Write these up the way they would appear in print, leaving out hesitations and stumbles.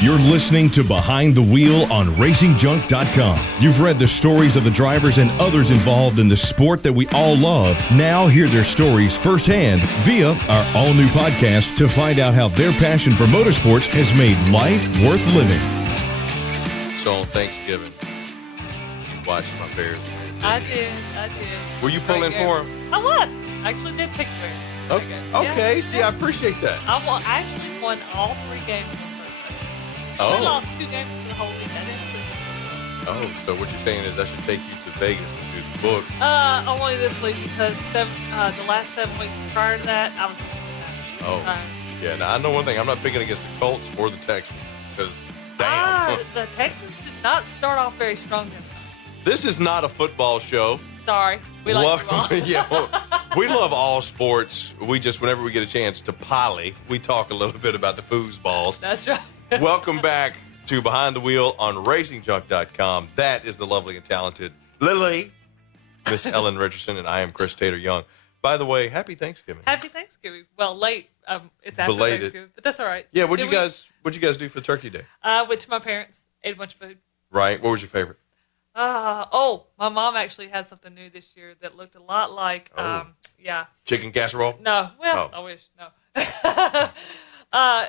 You're listening to Behind the Wheel on RacingJunk.com. You've read the stories of the drivers and others involved in the sport that we all love. Now hear their stories firsthand via our all-new podcast to find out how their passion for motorsports has made life worth living. So on Thanksgiving, you watched my Bears win. I did. Were you pulling for them? I was. I actually did pick Bears. Okay. Yeah. See, I appreciate that. I actually won all 3 games on Thursday. Oh. I lost 2 games for the whole week. I didn't lose. Oh, so what you're saying is I should take you to Vegas and do the book. Only this week because the last 7 weeks prior to that, I was going to do that. Oh. Yeah, now I know one thing. I'm not picking against the Colts or the Texans because, damn. The Texans did not start off very strong this time. This is not a football show. Sorry. We like football. Yeah, well, we love all sports. We just, whenever we get a chance to poly, we talk a little bit about the foosballs. That's right. Welcome back to Behind the Wheel on RacingJunk.com. That is the lovely and talented Lily, Miss Ellen Richardson, and I am Chris Tater Young. By the way, happy Thanksgiving. Happy Thanksgiving. Well, late. It's after Belated. Thanksgiving, but that's all right. Yeah, what'd you guys do for Turkey Day? Went to my parents, ate a bunch of food. Right. What was your favorite? My mom actually had something new this year that looked a lot like, Chicken casserole? No. Well, I wish. No.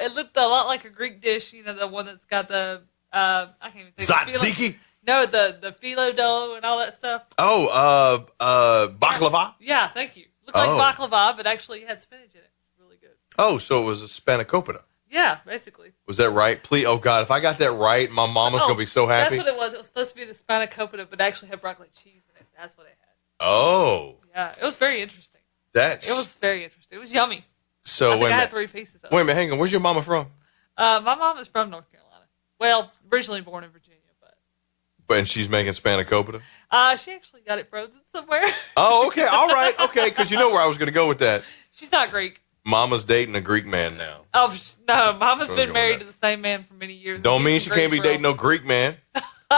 It looked a lot like a Greek dish, you know, the one that's got the, I can't even think. Tzatziki? No, the phyllo dough and all that stuff. Oh, baklava? Yeah, thank you. Looked like baklava, but actually had spinach in it. Really good. Oh, so it was a spanakopita. Yeah, basically. Was that right? Please, oh God, if I got that right, my mama's going to be so happy. That's what it was. It was supposed to be the spanakopita, but actually had broccoli cheese in it. That's what it had. Oh. Yeah, it was very interesting. It was very interesting. It was yummy. So I had 3 pieces of it. Wait a minute, hang on. Where's your mama from? My mom is from North Carolina. Well, originally born in Virginia, but And she's making spanakopita? she actually got it frozen somewhere. Oh, okay. All right. Okay, because you know where I was going to go with that. She's not Greek. Mama's dating a Greek man now. Oh, no. Mama's So been married to the same man for many years. Don't mean she can't be dating no Greek man.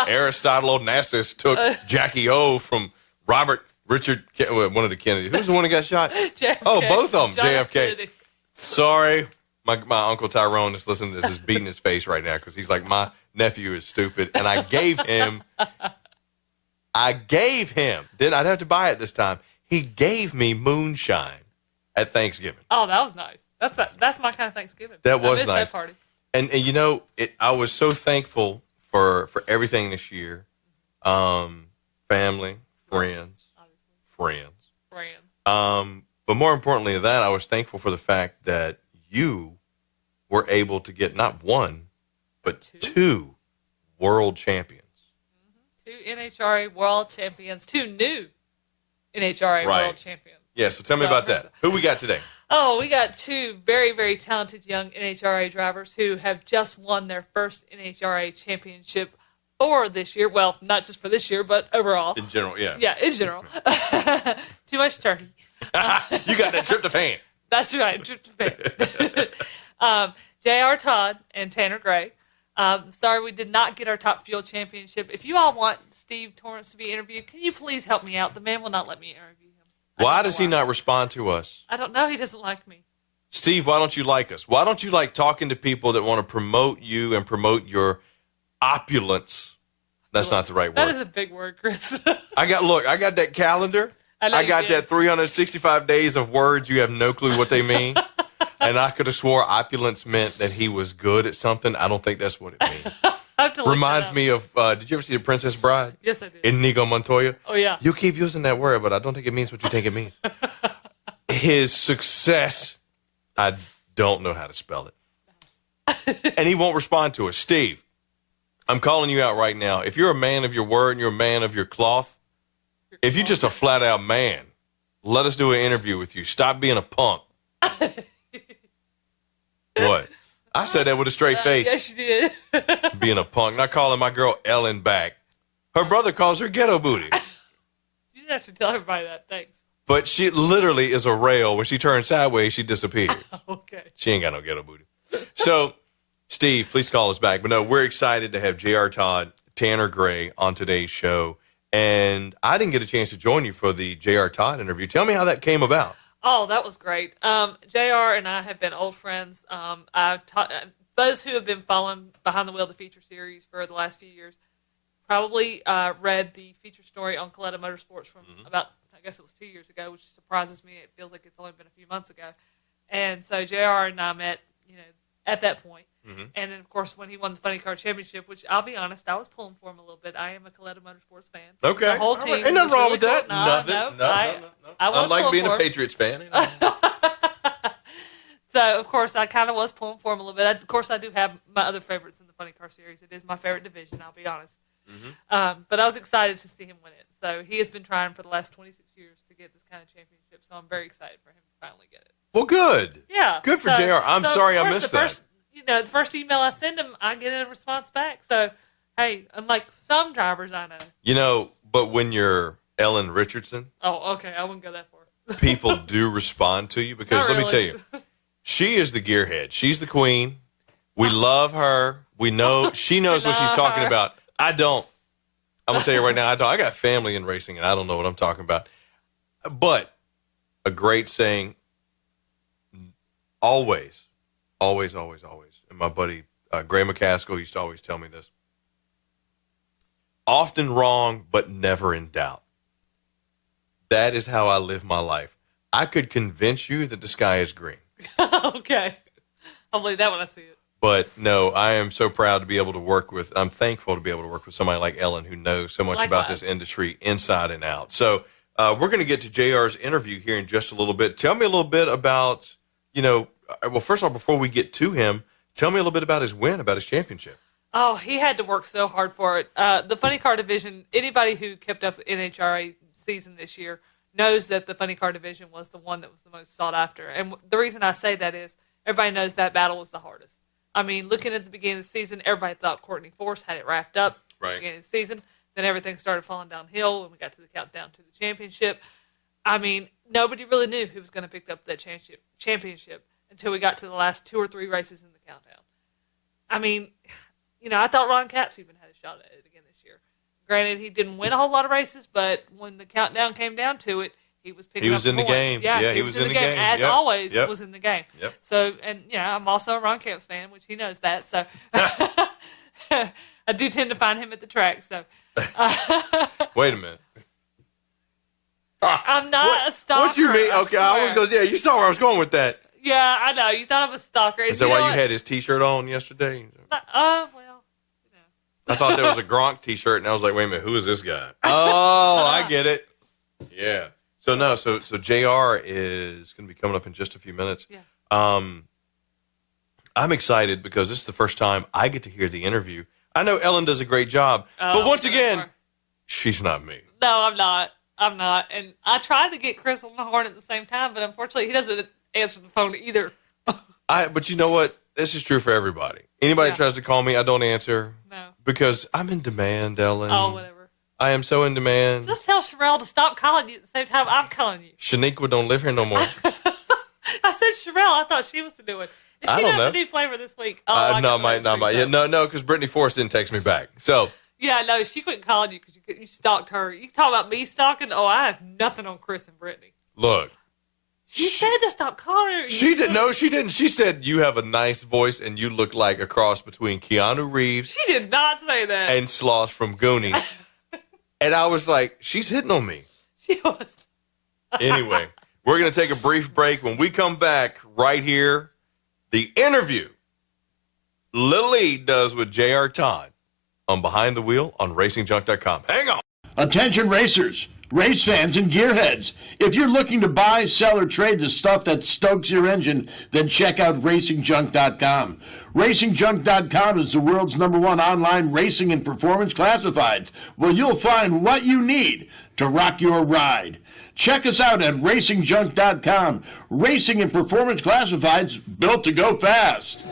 Aristotle Onassis took Jackie O from Richard, one of the Kennedys. Who's the one that got shot? JFK. Oh, both of them. John JFK. Kennedy. Sorry. My Uncle Tyrone that's listening to this is beating his face right now because he's like, my nephew is stupid. And I gave him, then I'd have to buy it this time. He gave me moonshine at Thanksgiving. Oh, that was nice. That's my kind of Thanksgiving. That was nice. That party. And you know, I was so thankful for everything this year. Family, friends. But more importantly than that, I was thankful for the fact that you were able to get not one, but 2 world champions. 2 NHRA world champions. 2 new NHRA world champions. Yeah, so tell me about that. Who we got today? Oh, we got 2 very, very talented young NHRA drivers who have just won their first NHRA championship for this year. Well, not just for this year, but overall. In general, yeah. Yeah, in general. Too much turkey. You got that tryptophan. That's right, tryptophan. J.R. Todd and Tanner Gray. Sorry we did not get our Top Fuel championship. If you all want Steve Torrance to be interviewed, can you please help me out? The man will not let me interview him. Why does he not respond to us? I don't know. He doesn't like me. Steve, why don't you like us? Why don't you like talking to people that want to promote you and promote your opulence? That's not the right word. That is a big word, Chris. I got that calendar. I got that 365 days of words. You have no clue what they mean. And I could have swore opulence meant that he was good at something. I don't think that's what it means. Reminds me of, did you ever see The Princess Bride? Yes, I did. Inigo Montoya? Oh, yeah. You keep using that word, but I don't think it means what you think it means. His success, I don't know how to spell it. And he won't respond to us. Steve, I'm calling you out right now. If you're a man of your word and you're a man of your cloth, if you're just a flat-out man, let us do an interview with you. Stop being a punk. What? I said that with a straight face. Yes, you did. Being a punk. Not calling my girl Ellen back. Her brother calls her ghetto booty. You didn't have to tell everybody that. Thanks. But she literally is a rail. When she turns sideways, she disappears. Okay. She ain't got no ghetto booty. So, Steve, please call us back. But no, we're excited to have J.R. Todd, Tanner Gray on today's show. And I didn't get a chance to join you for the J.R. Todd interview. Tell me how that came about. Oh, that was great. JR and I have been old friends. those who have been following Behind the Wheel, the feature series for the last few years, probably read the feature story on Coletta Motorsports from about, I guess it was 2 years ago, which surprises me. It feels like it's only been a few months ago. And so JR and I met, at that point. And then, of course, when he won the Funny Car Championship, which I'll be honest, I was pulling for him a little bit. I am a Coletta Motorsports fan. Okay. The whole team. Right. Ain't nothing wrong with that. Nothing. No. I like being a Patriots fan. So, of course, I kind of was pulling for him a little bit. Of course, I do have my other favorites in the Funny Car Series. It is my favorite division, I'll be honest. But I was excited to see him win it. So he has been trying for the last 26 years to get this kind of championship. So I'm very excited for him to finally get it. Well, good. Yeah. Good for JR. I'm sorry I missed that. The first email I send him, I get a response back. So, hey, unlike some drivers I know. But when you're Ellen Richardson. Oh, okay. I wouldn't go that far. People do respond to you because let me tell you, she is the gearhead. She's the queen. We love her. We know she knows what she's talking about. I don't. I'm gonna tell you right now, I don't. I got family in racing, and I don't know what I'm talking about. But a great saying. Always, always, always, always. And my buddy Gray McCaskill used to always tell me this. Often wrong, but never in doubt. That is how I live my life. I could convince you that the sky is green. Okay. I'll believe that when I see it. But no, I am so proud to be able to work with, I'm thankful to be able to work with somebody like Ellen who knows so much about this industry inside and out. So we're going to get to JR's interview here in just a little bit. Tell me a little bit about, well, first of all, before we get to him, tell me a little bit about his win, about his championship. Oh, he had to work so hard for it. The Funny Car Division, anybody who kept up NHRA season this year knows that the Funny Car Division was the one that was the most sought after. And the reason I say that is everybody knows that battle was the hardest. I mean, looking at the beginning of the season, everybody thought Courtney Force had it wrapped up at the beginning of the season. Then everything started falling downhill when we got to the countdown to the championship. I mean, nobody really knew who was going to pick up that championship until we got to the last 2 or 3 races in the countdown. I mean, I thought Ron Capps even had a shot at it again this year. Granted, he didn't win a whole lot of races, but when the countdown came down to it, he was picking up He was in the game. Yeah, he was in the game. As always, was in the game. Yep. So, and I'm also a Ron Capps fan, which he knows that. So, I do tend to find him at the track. So, wait a minute. I'm not a stalker. What you mean? Okay, I was going. Yeah, you saw where I was going with that. Yeah, I know. You thought I was a stalker. Is that why you had his T-shirt on yesterday? Well. I thought there was a Gronk T-shirt, and I was like, wait a minute, who is this guy? Oh, I get it. Yeah. So JR is going to be coming up in just a few minutes. Yeah. I'm excited because this is the first time I get to hear the interview. I know Ellen does a great job, but once again, she's not me. No, I'm not. And I tried to get Chris on the horn at the same time, but unfortunately, he doesn't answer the phone either. But you know what? This is true for everybody. Anybody that tries to call me, I don't answer. No. Because I'm in demand, Ellen. Oh, whatever. I am so in demand. Just tell Sherelle to stop calling you at the same time I'm calling you. Shaniqua don't live here no more. I said Sherelle. I thought she was to do it. Is she not the new flavor this week? Oh, no, because Brittany Forrest didn't text me back. So. Yeah, no, she quit calling you because you stalked her. You talk about me stalking? Oh, I have nothing on Chris and Brittany. Look. You said to stop calling her. She didn't. No, she didn't. She said you have a nice voice and you look like a cross between Keanu Reeves. She did not say that. And Sloth from Goonies. And I was like, she's hitting on me. She was. Anyway, we're going to take a brief break. When we come back right here, the interview Little E does with J.R. Todd on Behind the Wheel on RacingJunk.com. Hang on. Attention racers, race fans, and gearheads. If you're looking to buy, sell, or trade the stuff that stokes your engine, then check out RacingJunk.com. RacingJunk.com is the world's #1 online racing and performance classifieds, where you'll find what you need to rock your ride. Check us out at RacingJunk.com. Racing and performance classifieds built to go fast.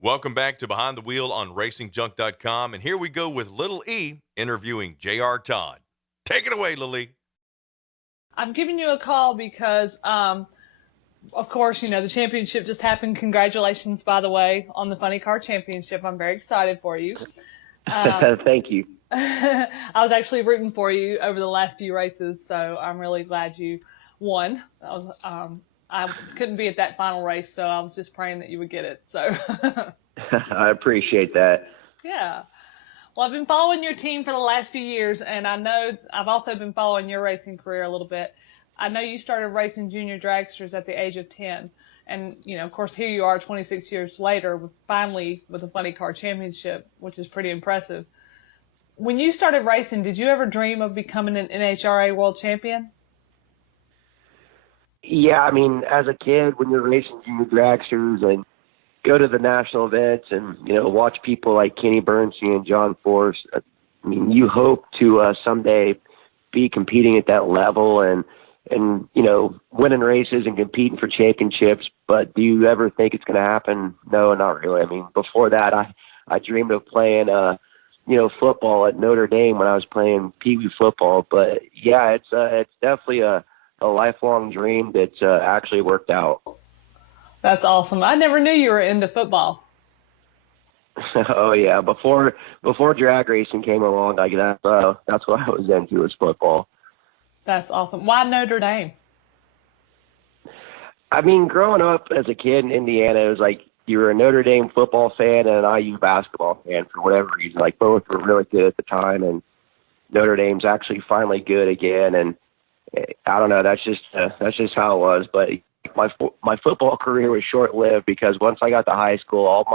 Welcome back to Behind the Wheel on RacingJunk.com. And here we go with Little E interviewing J.R. Todd. Take it away, Little E. I'm giving you a call because, of course, the championship just happened. Congratulations, by the way, on the Funny Car Championship. I'm very excited for you. Thank you. I was actually rooting for you over the last few races, so I'm really glad you won. I couldn't be at that final race, so I was just praying that you would get it. So, I appreciate that. yeah. Well, I've been following your team for the last few years, and I know I've also been following your racing career a little bit. I know you started racing junior dragsters at the age of 10. And, of course, here you are 26 years later, finally with a Funny Car Championship, which is pretty impressive. When you started racing, did you ever dream of becoming an NHRA world champion? Yeah, I mean, as a kid, when you're racing junior dragsters and go to the national events and, watch people like Kenny Bernstein and John Force, I mean, you hope to someday be competing at that level and winning races and competing for championships. But do you ever think it's going to happen? No, not really. I mean, before that, I dreamed of playing, football at Notre Dame when I was playing Pee Wee football. But yeah, it's definitely a lifelong dream that's actually worked out. That's awesome. I never knew you were into football. Oh yeah, before drag racing came along, that's what I was into, was football. That's awesome. Why Notre Dame? I mean, growing up as a kid in Indiana, it was like you were a Notre Dame football fan and an IU basketball fan for whatever reason. Like, both were really good at the time, and Notre Dame's actually finally good again. And I don't know, that's just how it was. But my football career was short-lived, because once I got to high school, all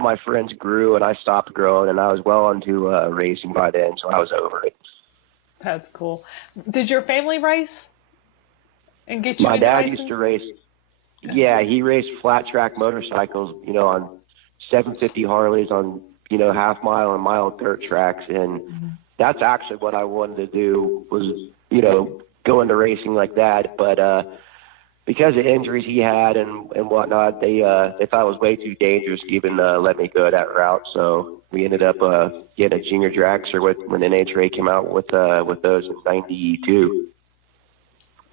my friends grew and I stopped growing, and I was well into racing by then, so I was over it. That's cool. Did your family race and get you My into dad racing? used to race. Yeah, he raced flat track motorcycles, on 750 Harleys on, half mile and mile dirt tracks. And that's actually what I wanted to do, was, go into racing like that. But because of injuries he had and whatnot, they thought it was way too dangerous to even let me go that route. So we ended up getting a junior dragster when NHRA came out with those in '92.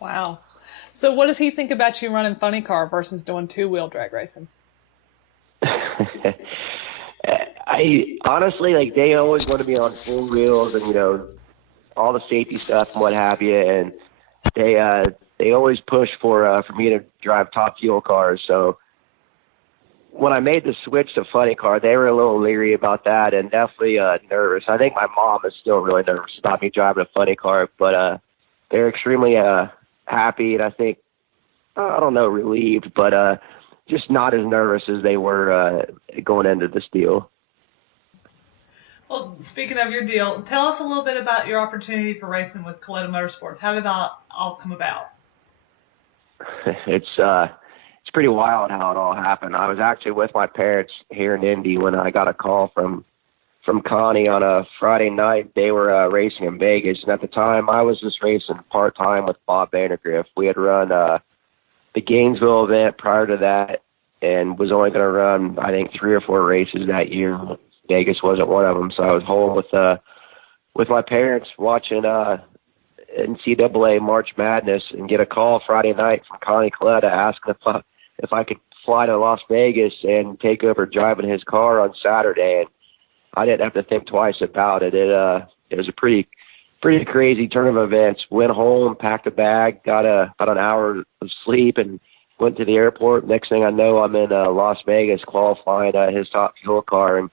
Wow. So what does he think about you running funny car versus doing two-wheel drag racing? I honestly, like, they always want to be on full wheels and, all the safety stuff and what have you. And they always push for me to drive top fuel cars. So when I made the switch to funny car, they were a little leery about that and definitely nervous. I think my mom is still really nervous about me driving a funny car, but they're extremely happy, and I think, I don't know, relieved, but just not as nervous as they were going into this deal. Well, speaking of your deal, tell us a little bit about your opportunity for racing with Coletta Motorsports. How did that all come about? It's pretty wild how it all happened. I was actually with my parents here in Indy when I got a call from Connie on a Friday night. They were racing in Vegas, and at the time I was just racing part-time with Bob Vandergriff. We had run the Gainesville event prior to that and was only going to run, I think, 3 or 4 races that year. Vegas wasn't one of them, so I was home with my parents watching NCAA March Madness and get a call Friday night from Connie Coletta asking if I could fly to Las Vegas and take over driving his car on Saturday. And I didn't have to think twice about it. It was a pretty crazy turn of events. Went home, packed a bag, got about an hour of sleep, and went to the airport. Next thing I know, I'm in Las Vegas qualifying his top fuel car, and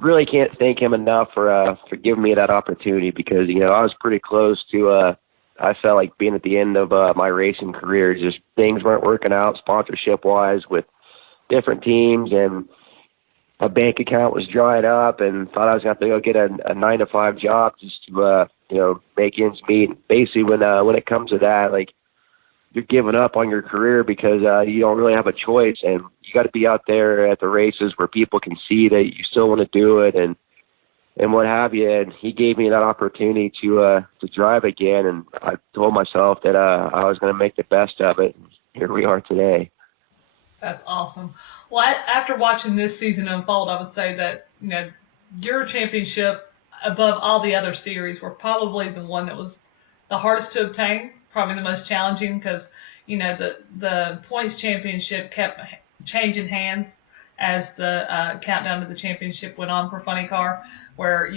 really can't thank him enough for giving me that opportunity, because I was pretty close to. I felt like being at the end of my racing career. Just things weren't working out sponsorship wise with different teams, and my bank account was drying up, and thought I was going to have to go get a 9-to-5 job just to make ends meet. Basically, when it comes to that, like, you're giving up on your career because you don't really have a choice, and you got to be out there at the races where people can see that you still want to do it and what have you. And he gave me that opportunity to drive again, and I told myself that I was going to make the best of it. Here we are today. That's awesome. Well, after watching this season unfold, I would say that your championship above all the other series were probably the one that was the hardest to obtain, probably the most challenging, because the points championship kept changing hands, as the countdown to the championship went on for Funny Car, where,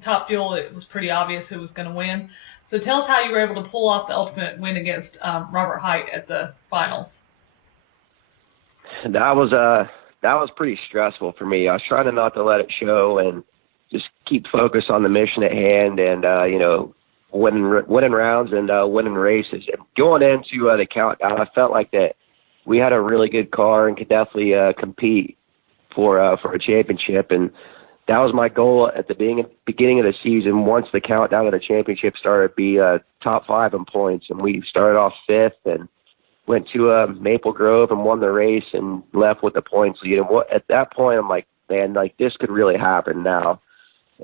Top Fuel, it was pretty obvious who was going to win. So tell us how you were able to pull off the ultimate win against Robert Height at the finals. That was pretty stressful for me. I was trying to not to let it show and just keep focused on the mission at hand and, winning rounds and winning races. And going into the countdown, I felt like that we had a really good car and could definitely compete for a championship. And that was my goal at the beginning of the season. Once the countdown of the championship started, be top 5 in points. And we started off 5th and went to Maple Grove and won the race and left with the points lead. And at that point, I'm like, man, like this could really happen now.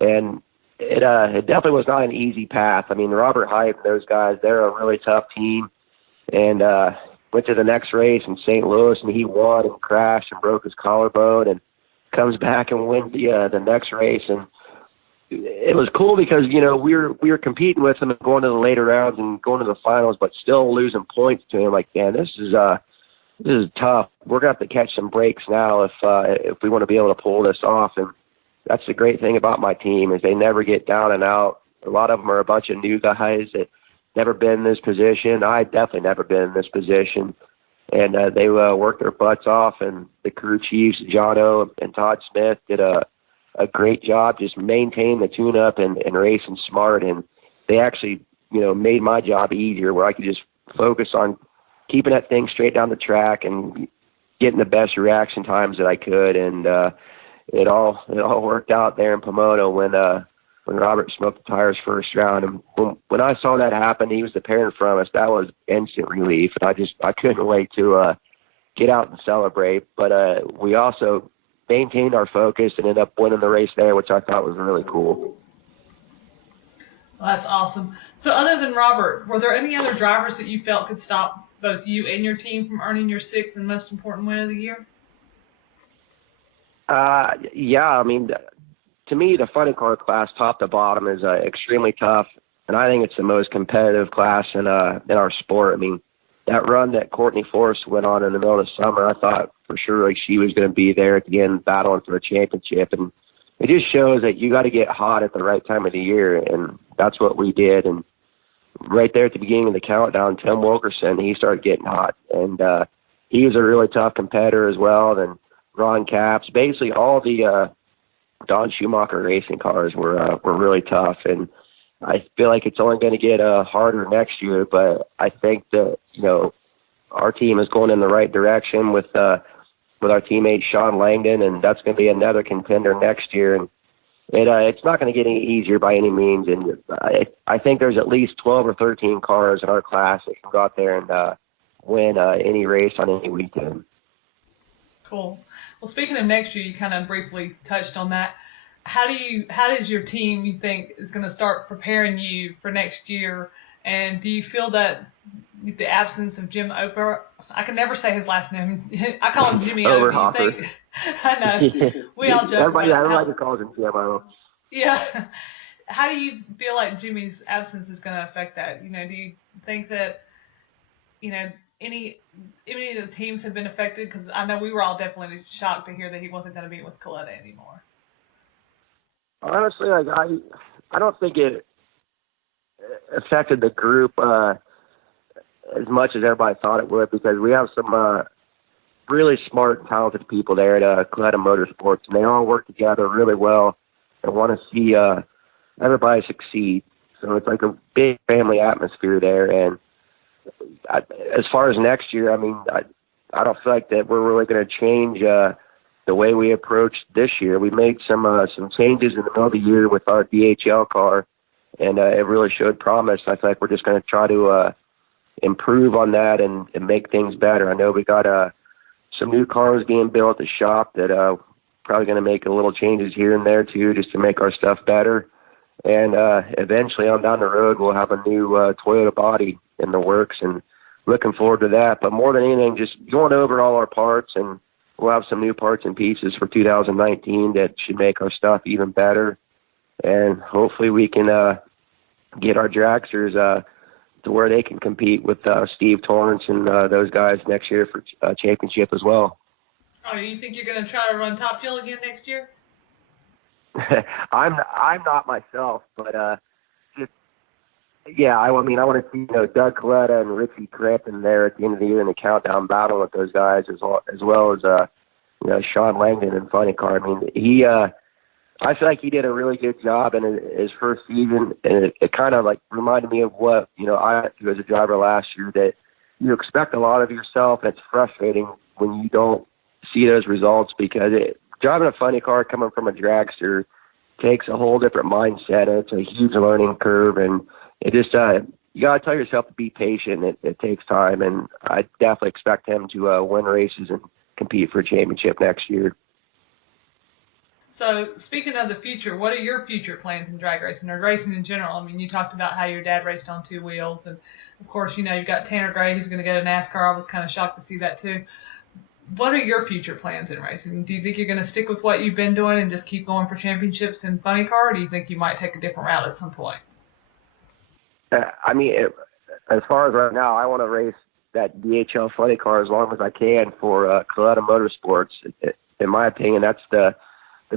And it definitely was not an easy path. I mean, Robert Hype, those guys, they're a really tough team. And went to the next race in St. Louis, and he won and crashed and broke his collarbone and comes back and wins the next race. And it was cool because, we were competing with him and going to the later rounds and going to the finals, but still losing points to him. Like, man, this is tough. We're going to have to catch some breaks now if we want to be able to pull this off. And that's the great thing about my team is they never get down and out. A lot of them are a bunch of new guys that never been in this position. I definitely never been in this position. And they worked their butts off, and the crew chiefs, Jono and Todd Smith, did a great job just maintaining the tune-up and racing smart. And they actually, made my job easier where I could just focus on keeping that thing straight down the track and getting the best reaction times that I could. And it all worked out there in Pomona when Robert smoked the tires first round. And when I saw that happen, he was the parent from us. That was instant relief. And I couldn't wait to get out and celebrate. But we also maintained our focus and ended up winning the race there, which I thought was really cool. Well, that's awesome. So other than Robert, were there any other drivers that you felt could stop both you and your team from earning your 6th and most important win of the year? Yeah, I mean, to me, the funny car class, top to bottom, is extremely tough, and I think it's the most competitive class in our sport. I mean, that run that Courtney Forrest went on in the middle of the summer, I thought for sure like she was going to be there at the end battling for a championship, and it just shows that you got to get hot at the right time of the year, and that's what we did. And right there at the beginning of the countdown, Tim Wilkerson, he started getting hot, and he was a really tough competitor as well. Then Ron Capps, basically all the Don Schumacher racing cars were really tough, and I feel like it's only going to get harder next year. But I think that our team is going in the right direction with our teammate Sean Langdon, and that's going to be another contender next year. And it's not going to get any easier by any means. And I think there's at least 12 or 13 cars in our class that can go out there and win any race on any weekend. Cool. Well, speaking of next year, you kind of briefly touched on that. How does your team, you think, is going to start preparing you for next year? And do you feel that with the absence of Jim Oper, I can never say his last name. I call him Jimmy O. Do you think? I know. We all joke. Everybody calls him Jimmo. Yeah. How do you feel like Jimmy's absence is going to affect that? Do you think that, any of the teams have been affected? Because I know we were all definitely shocked to hear that he wasn't going to be with Coletta anymore. Honestly, I don't think it affected the group as much as everybody thought it would, because we have some really smart and talented people there at Coletta Motorsports, and they all work together really well and want to see everybody succeed. So it's like a big family atmosphere there. And as far as next year, I mean, I don't feel like that we're really going to change the way we approached this year. We made some changes in the middle of the year with our DHL car, and it really showed promise. I feel like we're just going to try to improve on that and make things better. I know we got some new cars being built at the shop that probably going to make a little changes here and there too, just to make our stuff better. And eventually on down the road, we'll have a new Toyota body in the works, and looking forward to that. But more than anything, just going over all our parts, and we'll have some new parts and pieces for 2019 that should make our stuff even better. And hopefully we can get our dragsters to where they can compete with Steve Torrance and those guys next year for championship as well. Oh, you think you're going to try to run Top Fuel again next year? I'm not myself, but just yeah. I want to see Doug Coletta and Richie Crippen there at the end of the year in the countdown battle with those guys, as well as Sean Langdon and Funny Car. I mean, I feel like he did a really good job in his first season, and it kind of like reminded me of what I went through as a driver last year. That you expect a lot of yourself, and it's frustrating when you don't see those results because driving a funny car coming from a dragster takes a whole different mindset, and it's a huge learning curve, and it just you got to tell yourself to be patient. It takes time, and I definitely expect him to win races and compete for a championship next year. So, speaking of the future, what are your future plans in drag racing or racing in general? I mean, you talked about how your dad raced on two wheels, and of course, you've got Tanner Gray who's going to go to NASCAR. I was kind of shocked to see that too. What are your future plans in racing? Do you think you're going to stick with what you've been doing and just keep going for championships in funny car, or do you think you might take a different route at some point? I mean, as far as right now, I want to race that DHL funny car as long as I can for Coletta Motorsports. In my opinion, that's the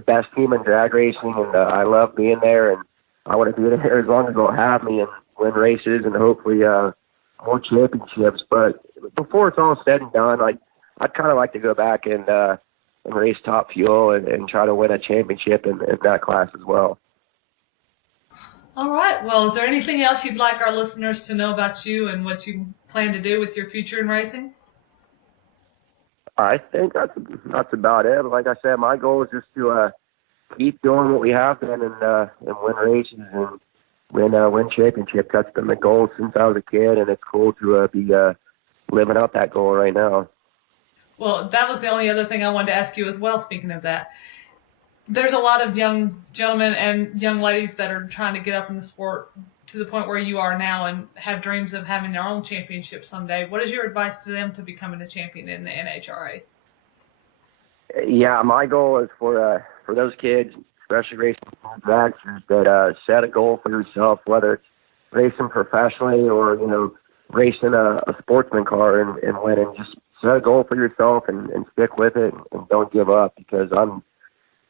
best team in drag racing, and I love being there, and I want to be there as long as they'll have me and win races and hopefully more championships. But before it's all said and done, I'd kind of like to go back and race Top Fuel and try to win a championship in that class as well. All right. Well, is there anything else you'd like our listeners to know about you and what you plan to do with your future in racing? I think that's about it. Like I said, my goal is just to keep doing what we have done and win races and win championships. That's been the goal since I was a kid, and it's cool to be living out that goal right now. Well, that was the only other thing I wanted to ask you as well, speaking of that. There's a lot of young gentlemen and young ladies that are trying to get up in the sport to the point where you are now and have dreams of having their own championship someday. What is your advice to them to becoming a champion in the NHRA? Yeah, my goal is for those kids, especially racing dragsters, that set a goal for yourself, whether it's racing professionally or, racing a sportsman car and winning. Just set a goal for yourself and stick with it and don't give up, because I'm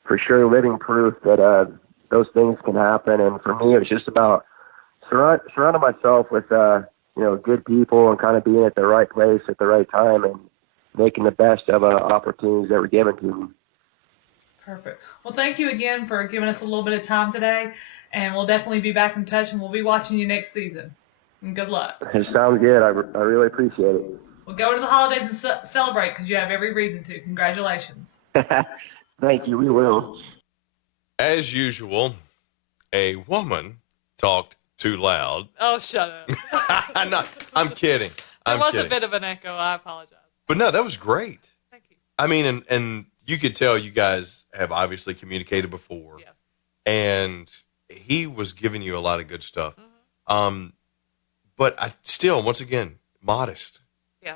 for sure living proof that those things can happen. And for me, it was just about surrounding myself with, good people and kind of being at the right place at the right time and making the best of opportunities that were given to me. Perfect. Well, thank you again for giving us a little bit of time today, and we'll definitely be back in touch, and we'll be watching you next season. And good luck. It sounds good. I really appreciate it. Well, go to the holidays and celebrate, because you have every reason to. Congratulations. Thank you. We will. As usual, a woman talked too loud. Oh, shut up. I'm kidding. There was a bit of an echo. I apologize. But no, that was great. Thank you. I mean, and you could tell you guys have obviously communicated before. Yes. And he was giving you a lot of good stuff. Mm-hmm. But I still, once again, modest. Yeah.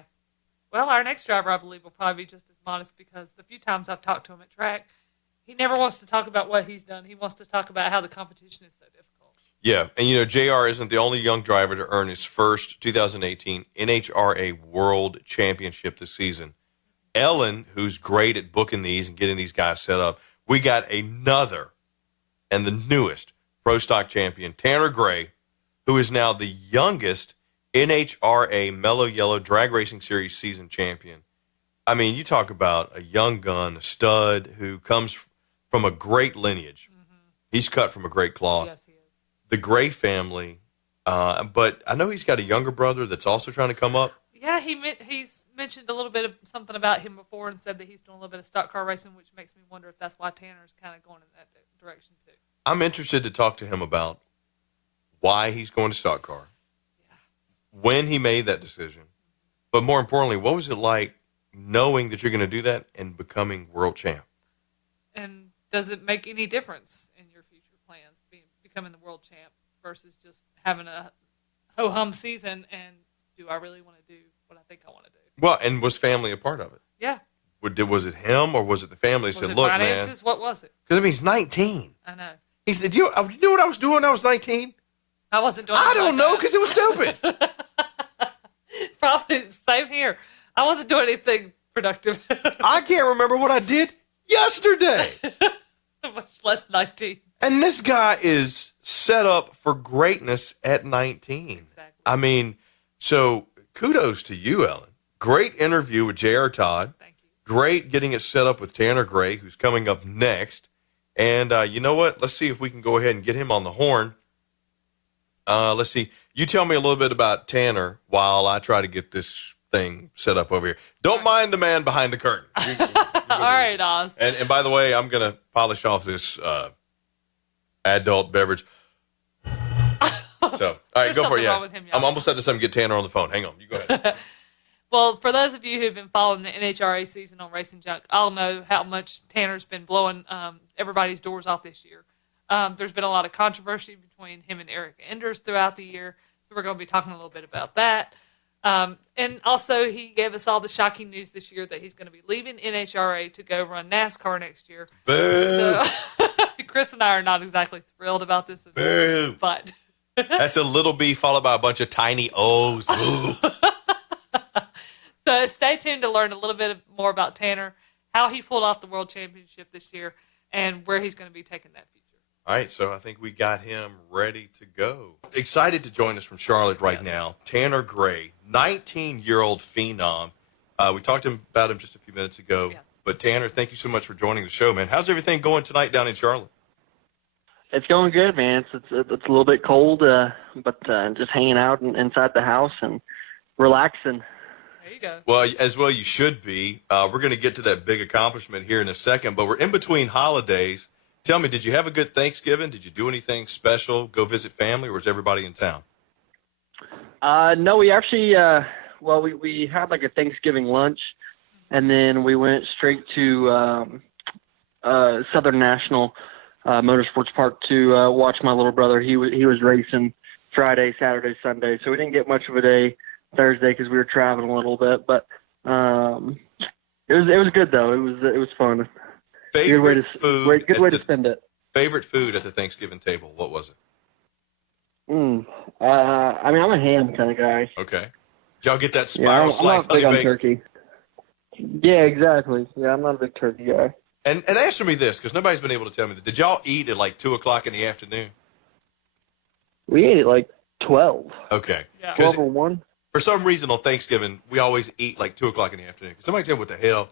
Well, our next driver, I believe, will probably be just as modest, because the few times I've talked to him at track, he never wants to talk about what he's done. He wants to talk about how the competition is so difficult. Yeah, and JR isn't the only young driver to earn his first 2018 NHRA World Championship this season. Ellen, who's great at booking these and getting these guys set up, we got another and the newest Pro Stock champion, Tanner Gray, who is now the youngest NHRA Mellow Yellow Drag Racing Series season champion. I mean, you talk about a young gun, a stud who comes from a great lineage. Mm-hmm. He's cut from a great cloth. Yes, he is. The Gray family, but I know he's got a younger brother that's also trying to come up. Yeah, he's mentioned a little bit of something about him before and said that he's doing a little bit of stock car racing, which makes me wonder if that's why Tanner's kind of going in that direction too. I'm interested to talk to him about why he's going to stock car, when he made that decision, but more importantly, what was it like knowing that you're going to do that and becoming world champ? And does it make any difference in your future plans, becoming the world champ versus just having a ho-hum season? And do I really want to do what I think I want to do? Well, and was family a part of it? Yeah. Was it him or was it the family that said, look, finances? Man. What was it? Because, I mean, he's 19. I know. He said, you know what I was doing when I was 19? I wasn't doing I don't know, because it was stupid. Probably same here. I wasn't doing anything productive. I can't remember what I did yesterday. Much less 19. And this guy is set up for greatness at 19. Exactly. I mean, so kudos to you, Ellen. Great interview with J.R. Todd. Thank you. Great getting it set up with Tanner Gray, who's coming up next. And you know what? Let's see if we can go ahead and get him on the horn. Let's see. You tell me a little bit about Tanner while I try to get this thing set up over here. Don't mind the man behind the curtain. All right, Oz. And by the way, I'm going to polish off this adult beverage. So, all right, There's go for something it. Yeah. wrong with him, y'all. I'm almost at something. Get Tanner on the phone. Hang on. You go ahead. Well, for those of you who've been following the NHRA season on Racing Junk, I'll know how much Tanner's been blowing everybody's doors off this year. There's been a lot of controversy between him and Eric Enders throughout the year, so we're going to be talking a little bit about that. And also, he gave us all the shocking news this year that he's going to be leaving NHRA to go run NASCAR next year. Boo! So, Chris and I are not exactly thrilled about this, Boo! but That's a little B followed by a bunch of tiny O's. Ooh. so stay tuned to learn a little bit more about Tanner, how he pulled off the World Championship this year, and where he's going to be taking that future. All right, so I think we got him ready to go. Excited to join us from Charlotte right now, Tanner Gray, 19-year-old phenom. We talked about him just a few minutes ago. Yes. But, Tanner, thank you so much for joining the show, man. How's everything going tonight down in Charlotte? It's going good, man. It's a little bit cold, but just hanging out inside the house and relaxing. There you go. Well, as well you should be. We're going to get to that big accomplishment here in a second, but we're in between holidays. Tell me, did you have a good Thanksgiving? Did you do anything special? Go visit family, or was everybody in town? No, we actually, we had like a Thanksgiving lunch, and then we went straight to Southern National Motorsports Park to watch my little brother. He was racing Friday, Saturday, Sunday, so we didn't get much of a day Thursday because we were traveling a little bit. But it was good though. It was fun. Favorite Good way to spend it. Favorite food at the Thanksgiving table? What was it? I'm a ham kind of guy. Okay. Did y'all get that Yeah, spiral I'm slice not big on honey bacon? turkey. Yeah, exactly. Yeah, I'm not a big turkey guy. And answer me this, because nobody's been able to tell me that. Did y'all eat at like 2 o'clock in the afternoon? We ate at like 12. Okay. Yeah. 'Cause 12 or 1. for some reason on Thanksgiving, we always eat like 2 o'clock in the afternoon. Somebody tell me what the hell.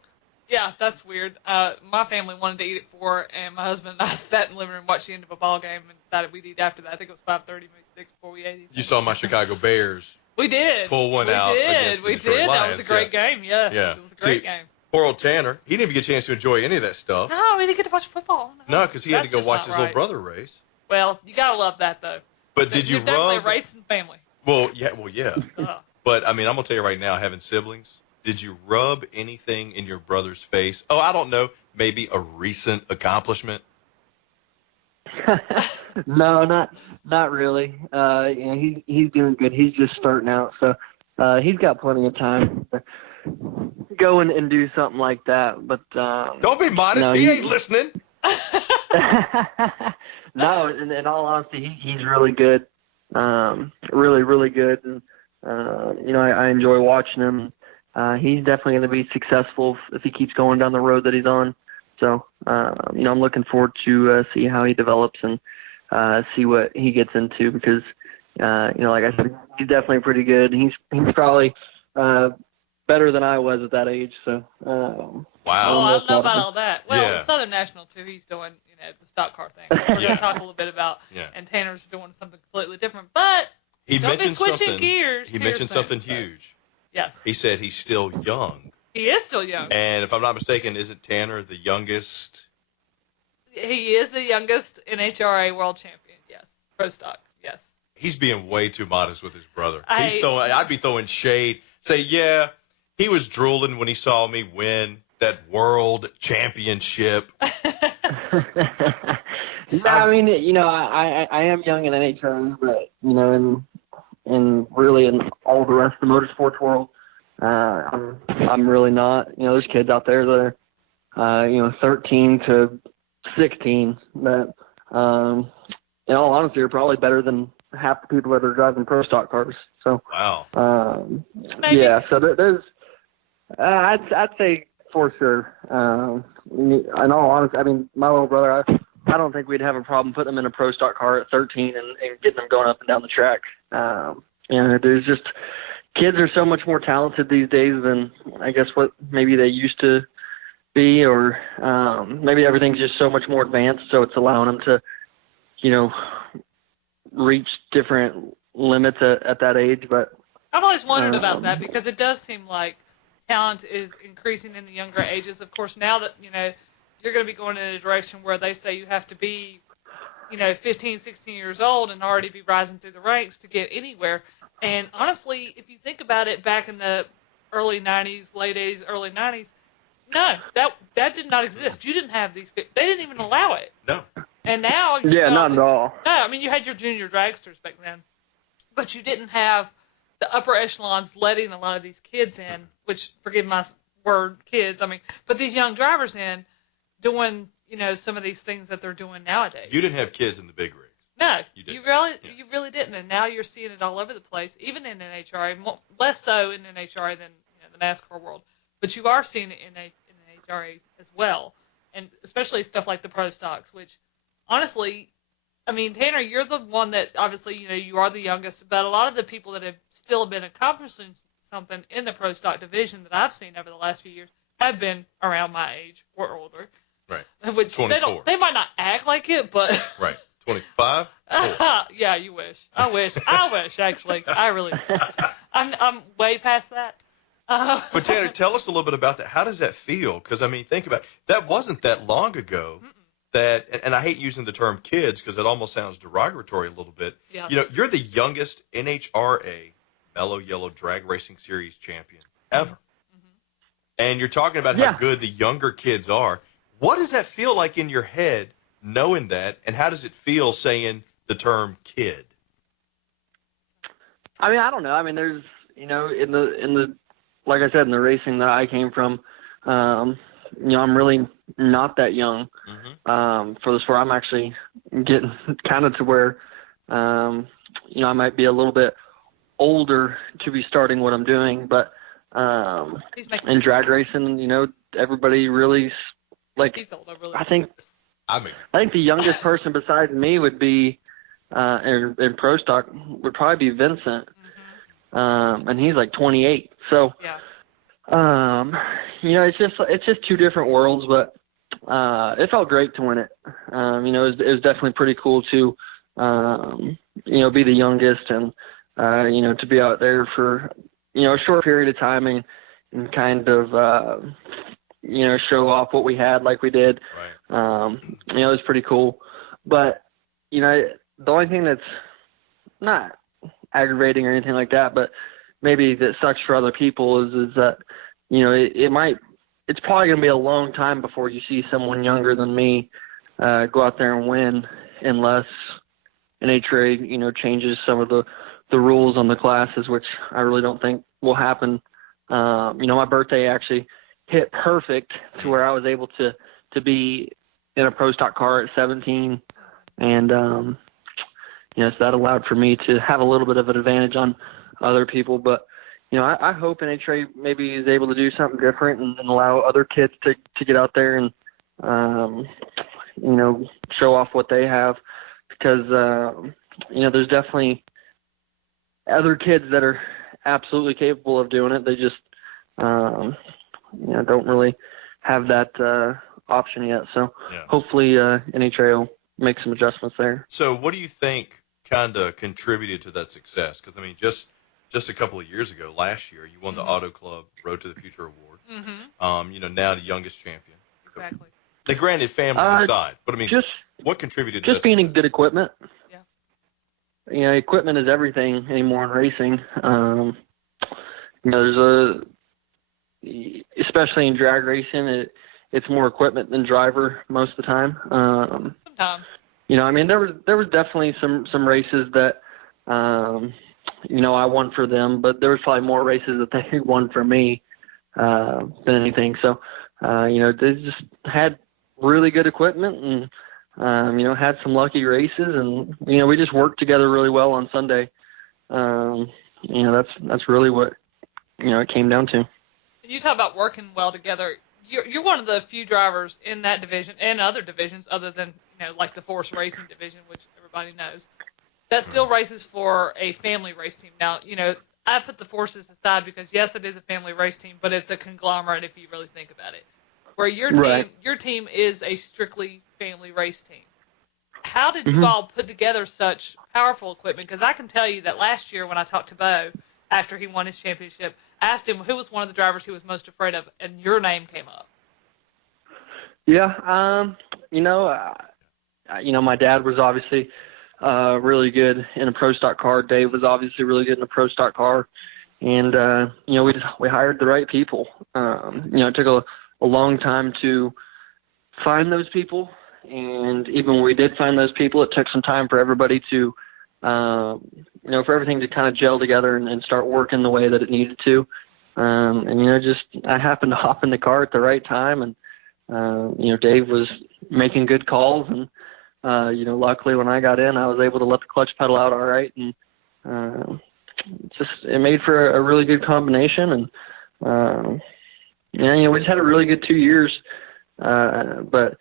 Yeah, that's weird. My family wanted to eat at 4, and my husband and I sat in the living room, watched the end of a ball game, and decided we'd eat after that. I think it was 5:30, maybe 6 before we ate anything. You saw my Chicago Bears We did. pull one out against the We Detroit did. That was Lions, a great yeah. game. Yes. Yeah. It was a great See, game. Poor old Tanner. He didn't even get a chance to enjoy any of that stuff. No, we didn't get to watch football. No, because he had to That's go just watch not his little right. brother race. Well, you gotta love that though. But did you You're definitely a rub? racing family. Well, yeah. Uh, But, I mean, I'm going to tell you right now, having siblings, did you rub anything in your brother's face? Oh, I don't know. Maybe a recent accomplishment? No, not really. He's doing good. He's just starting out, so he's got plenty of time to go and do something like that. But Don't be modest. no, he ain't listening. no, in all honesty, he's really good. Really, really good. And I enjoy watching him. He's definitely going to be successful if he keeps going down the road that he's on. So, I'm looking forward to see how he develops and see what he gets into because, like I said, he's definitely pretty good. He's probably better than I was at that age. So, Oh, Wow. I don't know about all that. Well, Yeah. Southern National too. He's doing, the stock car thing. We're going Yeah. to talk a little bit about. Yeah. And Tanner's doing something completely different. But He don't be mentioned switching something. gears. He here mentioned soon, something so- huge. Yes, He said he's still young. he is still young. And if I'm not mistaken, isn't Tanner the youngest? He is the youngest NHRA world champion. Yes, pro stock. Yes. He's being way too modest with his brother. I- I'd be throwing shade. Say, yeah, he was drooling when he saw me win that world championship. No, I mean, I am young in NHRA, but and really in all the rest of the motorsports world, I'm really not. There's kids out there that are, 13 to 16 that, in all honesty, are probably better than half the people that are driving pro stock cars. So, Wow. Maybe. yeah. So there's I'd say for sure. In all honesty, I mean, my little brother, I don't think we'd have a problem putting him in a pro stock car at 13 and getting him going up and down the track. There's just kids are so much more talented these days than I guess what maybe they used to be, or maybe everything's just so much more advanced, so it's allowing them to, reach different limits at that age. But I've always wondered about that because it does seem like talent is increasing in the younger ages. Of course, now that, you're going to be going in a direction where they say you have to be, 15, 16 years old and already be rising through the ranks to get anywhere. And honestly, if you think about it, back in the early 90s, late 80s, early 90s, no, that did not exist. You didn't have these. They didn't even allow it. No. And now, not at all. No, I mean, you had your junior dragsters back then, but you didn't have the upper echelons letting a lot of these kids in, which, forgive my word, kids, but these young drivers in doing, some of these things that they're doing nowadays. You didn't have kids in the big rigs. No, you really didn't, and now you're seeing it all over the place, even in NHRA, less so in NHRA than the NASCAR world, but you are seeing it in NHRA as well, and especially stuff like the pro stocks, which honestly, Tanner, you're the one that obviously you are the youngest, but a lot of the people that have still been accomplishing something in the pro stock division that I've seen over the last few years have been around my age or older. Right. Which 24. They might not act like it, but right. 25? Yeah, you wish. I wish, actually. I really I'm way past that. But Tanner, tell us a little bit about that. How does that feel? Because, think about it. That wasn't that long ago that, and I hate using the term kids because it almost sounds derogatory a little bit. Yeah. You're the youngest NHRA Mellow Yellow Drag Racing Series champion ever. Mm-hmm. And you're talking about how good the younger kids are. What does that feel like in your head knowing that, and how does it feel saying the term kid? I don't know. There's, in the like I said, in the racing that I came from, I'm really not that young for the sport. I'm actually getting kind of to where, I might be a little bit older to be starting what I'm doing, but in drag racing, everybody really he's older, really. I think the youngest person besides me would be in pro stock would probably be Vincent, and he's like 28. So, it's just two different worlds, but it felt great to win it. It was definitely pretty cool to be the youngest and to be out there for a short period of time and kind of show off what we had like we did. Right. It was pretty cool. But, the only thing that's not aggravating or anything like that, but maybe that sucks for other people is that, it's probably going to be a long time before you see someone younger than me go out there and win unless NHRA, changes some of the rules on the classes, which I really don't think will happen. My birthday actually hit perfect to where I was able to be in a pro stock car at 17. And, so that allowed for me to have a little bit of an advantage on other people. But, I hope NHRA maybe is able to do something different and allow other kids to get out there and, show off what they have. Because, there's definitely other kids that are absolutely capable of doing it. They just, don't really have that option yet. So hopefully NHRA will make some adjustments there. So what do you think kind of contributed to that success? Because, just a couple of years ago, last year, you won the Auto Club Road to the Future Award. Mm-hmm. Now the youngest champion. Exactly. The granted family aside, but what contributed to that? Just being in good equipment. Yeah. Equipment is everything anymore in racing. Especially in drag racing, it's more equipment than driver most of the time. Sometimes. There was definitely some races that, I won for them, but there was probably more races that they won for me than anything. So, they just had really good equipment and, had some lucky races, and, we just worked together really well on Sunday. That's really what, it came down to. You talk about working well together. You're one of the few drivers in that division and other divisions, other than like the Force Racing division, which everybody knows, that still races for a family race team. Now, I put the Forces aside because yes, it is a family race team, but it's a conglomerate if you really think about it. Where your team is a strictly family race team. How did you all put together such powerful equipment? Because I can tell you that last year when I talked to Bo after he won his championship, I asked him who was one of the drivers he was most afraid of, and your name came up. Yeah, my dad was obviously really good in a pro stock car. Dave was obviously really good in a pro stock car, and we hired the right people. It took a long time to find those people, and even when we did find those people, it took some time for everybody to, for everything to kind of gel together and start working the way that it needed to. I happened to hop in the car at the right time, and Dave was making good calls, and luckily when I got in, I was able to let the clutch pedal out all right, and it made for a really good combination. And we just had a really good 2 years, but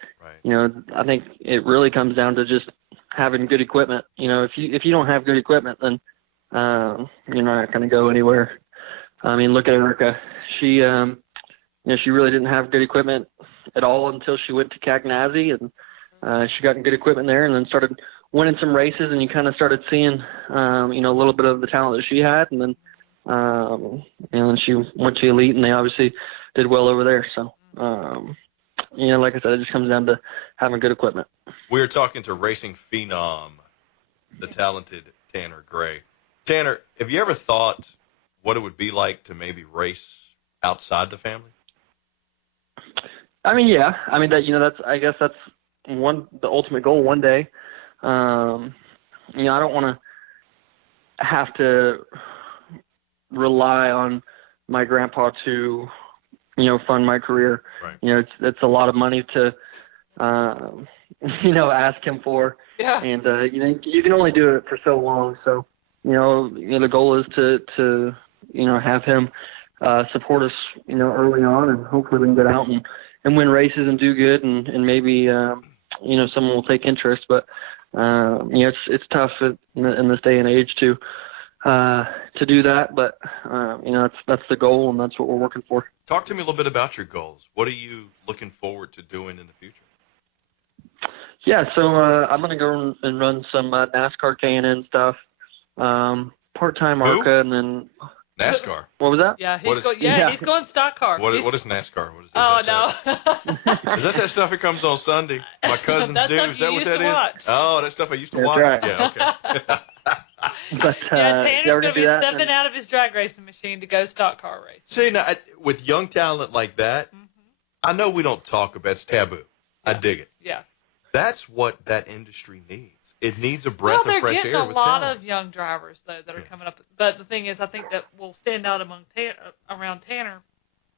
I think it really comes down to just having good equipment. If you don't have good equipment, then you're not going to go anywhere. I mean, look at Erica. She she really didn't have good equipment at all until she went to Cagnazzi, and she got good equipment there, and then started winning some races, and you kind of started seeing a little bit of the talent that she had, and then and she went to Elite, and they obviously did well over there. So like I said, it just comes down to having good equipment. We are talking to racing phenom, the talented Tanner Gray. Tanner, have you ever thought what it would be like to maybe race outside the family? I mean, yeah. I mean, I guess that's the ultimate goal one day. I don't want to have to rely on my grandpa to, fund my career. Right. It's a lot of money to, ask him for. Yeah. And, you can only do it for so long. So, the goal is to have him support us, early on, and hopefully we can get out and win races and do good, and maybe, someone will take interest. But, it's tough in this day and age to do that. But, that's the goal, and that's what we're working for. Talk to me a little bit about your goals. What are you looking forward to doing in the future? Yeah, so I'm going to go and run some NASCAR K&N stuff, part-time ARCA, and then NASCAR. What was that? Yeah, he's going stock car. What is NASCAR? What is no. Is that stuff that comes on Sunday? My cousins That's do. stuff Is that you what used that to is? watch. Oh, that stuff I used to That's watch. right. Yeah, okay. But, Tanner's going to be that, stepping out of his drag racing machine to go stock car race. See, now, with young talent like that, I know we don't talk about it's taboo. I dig it. Yeah. That's what that industry needs. It needs a breath of fresh air with they're getting a lot talent. of young drivers, though, that are coming up. But the thing is, I think that will stand out around Tanner.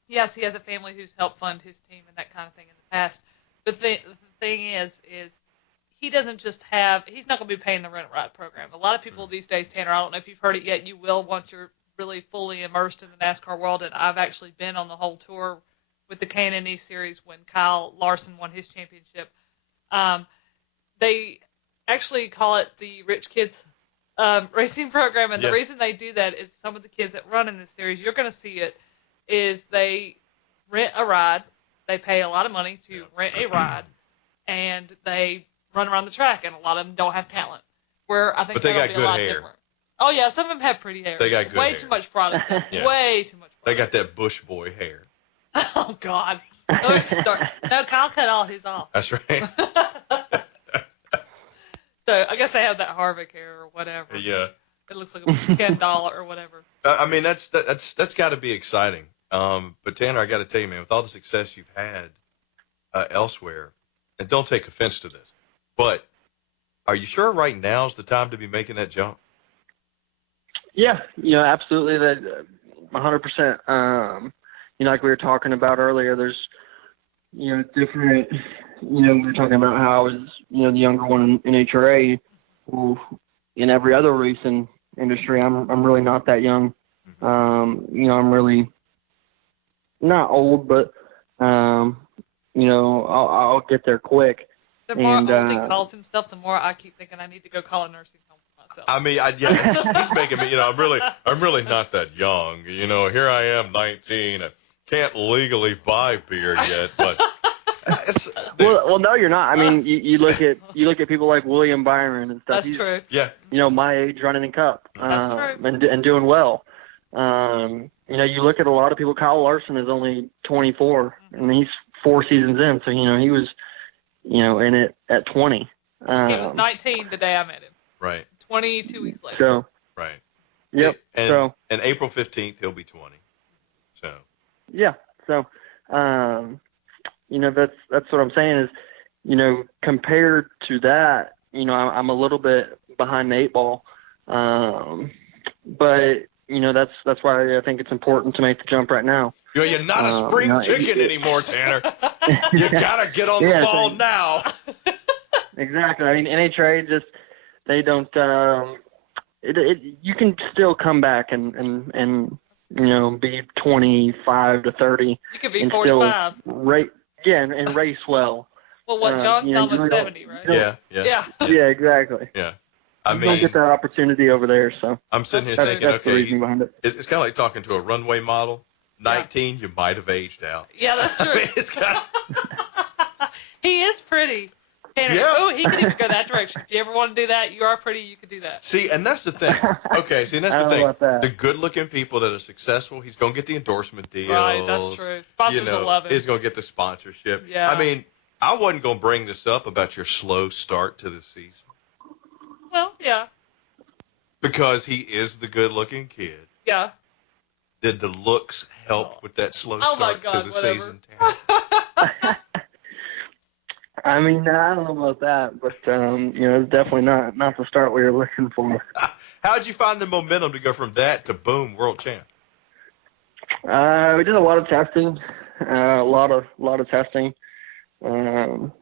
Yes, he has a family who's helped fund his team and that kind of thing in the past. But the thing is he doesn't just he's not going to be paying the rent-a-ride program. A lot of people these days, Tanner, I don't know if you've heard it yet, you will once you're really fully immersed in the NASCAR world. And I've actually been on the whole tour with the K&N series when Kyle Larson won his championship. They actually call it the Rich Kids Racing Program, and the reason they do that is some of the kids that run in this series, you're going to see it, is they rent a ride, they pay a lot of money to rent a ride, and they run around the track, and a lot of them don't have talent. Where I think that'll be a lot different. Oh yeah, some of them have pretty hair. They got good way hair. Too much product. Yeah. Way too much product. They got that Bush boy hair. Oh God. No, Kyle cut all his off. That's right. So I guess they have that Harvick hair or whatever. Yeah. It looks like a $10 or whatever. I mean, that's got to be exciting. But Tanner, I got to tell you, man, with all the success you've had elsewhere, and don't take offense to this, but are you sure right now is the time to be making that jump? Yeah, absolutely. That 100%. Like we were talking about earlier, there's, different, we were talking about how I was, the younger one in NHRA. Well, in every other racing industry, I'm really not that young. I'm really, not old, but I'll get there quick. The more And, old he calls himself, the more I keep thinking I need to go call a nursing home for myself. I mean, he's making me. I'm really not that young. Here I am, 19. I can't legally buy beer yet, but. Well, no, you're not. I mean, you look at people like William Byron and stuff. That's true. Yeah. My age running in Cup. That's true. And doing well. You look at a lot of people. Kyle Larson is only 24, and he's 4 seasons in. So he was, in it at 20. He was 19 the day I met him. Right. 22 weeks later. So. Right. Yep. And April 15th he'll be 20. So. Yeah. So. That's what I'm saying is, compared to that, I'm a little bit behind the 8 ball. But, that's why I think it's important to make the jump right now. You're not a spring chicken anymore, Tanner. You got to get on the ball now. Exactly. I mean, NHRA they don't, you can still come back and be 25 to 30. You could be 45. And race well. Well, what John's almost 70, right? Yeah. Yeah, exactly. Yeah. I mean, don't get that opportunity over there, so I'm sitting here thinking, that's the reason behind it. It's kind of like talking to a runway model. 19, you might have aged out. Yeah, that's true. I mean, it's he is pretty. Tanner, he can even go that direction. If you ever want to do that, you are pretty, you could do that. See, and that's the thing. Okay, that's the thing. That. The good-looking people that are successful, he's going to get the endorsement deals. Right, that's true. Sponsors will love him. He's going to get the sponsorship. Yeah. I mean, I wasn't going to bring this up about your slow start to the season. Well, yeah. Because he is the good-looking kid. Yeah. Did the looks help with that slow start to the season, Tanner? I mean, I don't know about that, but it's definitely not the start we were looking for. How'd you find the momentum to go from that to boom, world champ? We did a lot of testing, a lot of testing, to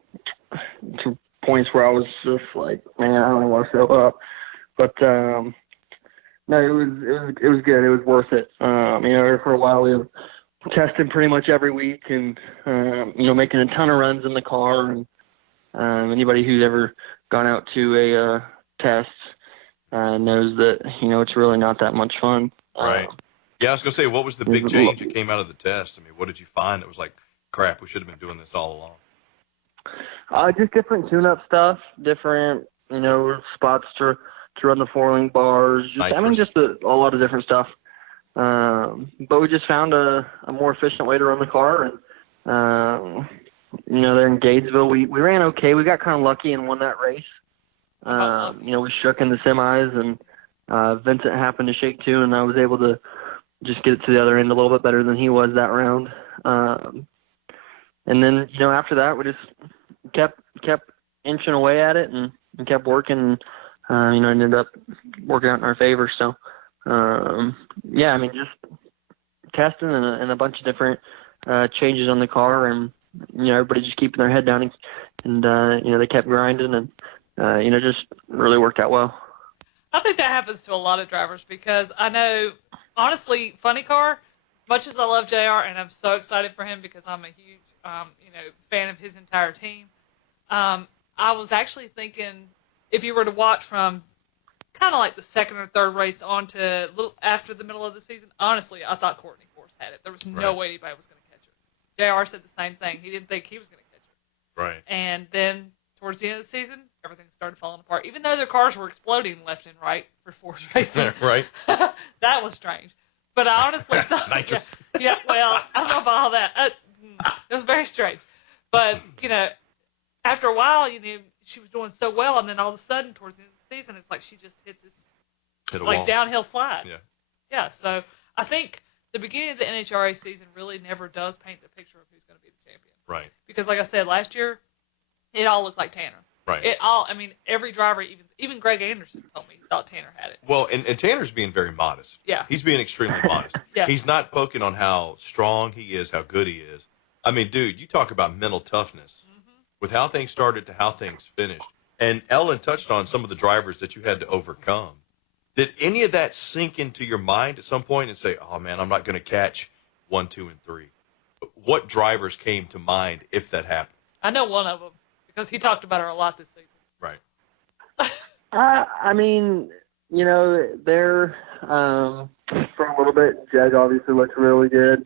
points where I was just like, man, I don't want to show up. But no, it was good. It was worth it. For a while we were testing pretty much every week, and making a ton of runs in the car. And anybody who's ever gone out to a test knows that it's really not that much fun. Right. Yeah, I was gonna say, what was the big change that came out of the test? I mean, what did you find that was like, crap, we should have been doing this all along? Just different tune-up stuff, different spots to run the 4-link bars. Just a lot of different stuff. But we just found a more efficient way to run the car, and there in Gatesville, we ran okay. We got kind of lucky and won that race. We shook in the semis, and Vincent happened to shake too, and I was able to just get it to the other end a little bit better than he was that round. And then after that, we just kept inching away at it and kept working. Ended up working out in our favor. So. Just testing and a bunch of different changes on the car, and everybody just keeping their head down, and they kept grinding, and just really worked out well. I think that happens to a lot of drivers, because I know, honestly, Funny Car, much as I love JR, and I'm so excited for him because I'm a huge fan of his entire team. I was actually thinking, if you were to watch from kind of like the second or third race on to a little after the middle of the season, honestly, I thought Courtney Force had it. There was no way anybody was going to catch her. JR said the same thing. He didn't think he was going to catch her. Right. And then towards the end of the season, everything started falling apart. Even though their cars were exploding left and right for Force racing. Right. That was strange. But I honestly thought... Nitrous. Yeah, well, I don't know about all that. It was very strange. But, after a while, she was doing so well, and then all of a sudden, towards the end of the season, it's like she just hit a wall. Downhill slide. Yeah. Yeah, so I think the beginning of the NHRA season really never does paint the picture of who's going to be the champion. Right. Because like I said, last year, it all looked like Tanner. Right. Every driver, even Greg Anderson told me he thought Tanner had it. Well, and Tanner's being very modest. Yeah. He's being extremely modest. Yeah. He's not poking on how strong he is, how good he is. I mean, dude, you talk about mental toughness with how things started to how things finished. And Ellen touched on some of the drivers that you had to overcome. Did any of that sink into your mind at some point and say, oh, man, I'm not going to catch 1, 2, and 3? what drivers came to mind if that happened? I know one of them because he talked about her a lot this season. Right. I mean, you know, they're for a little bit. Jag obviously looks really good.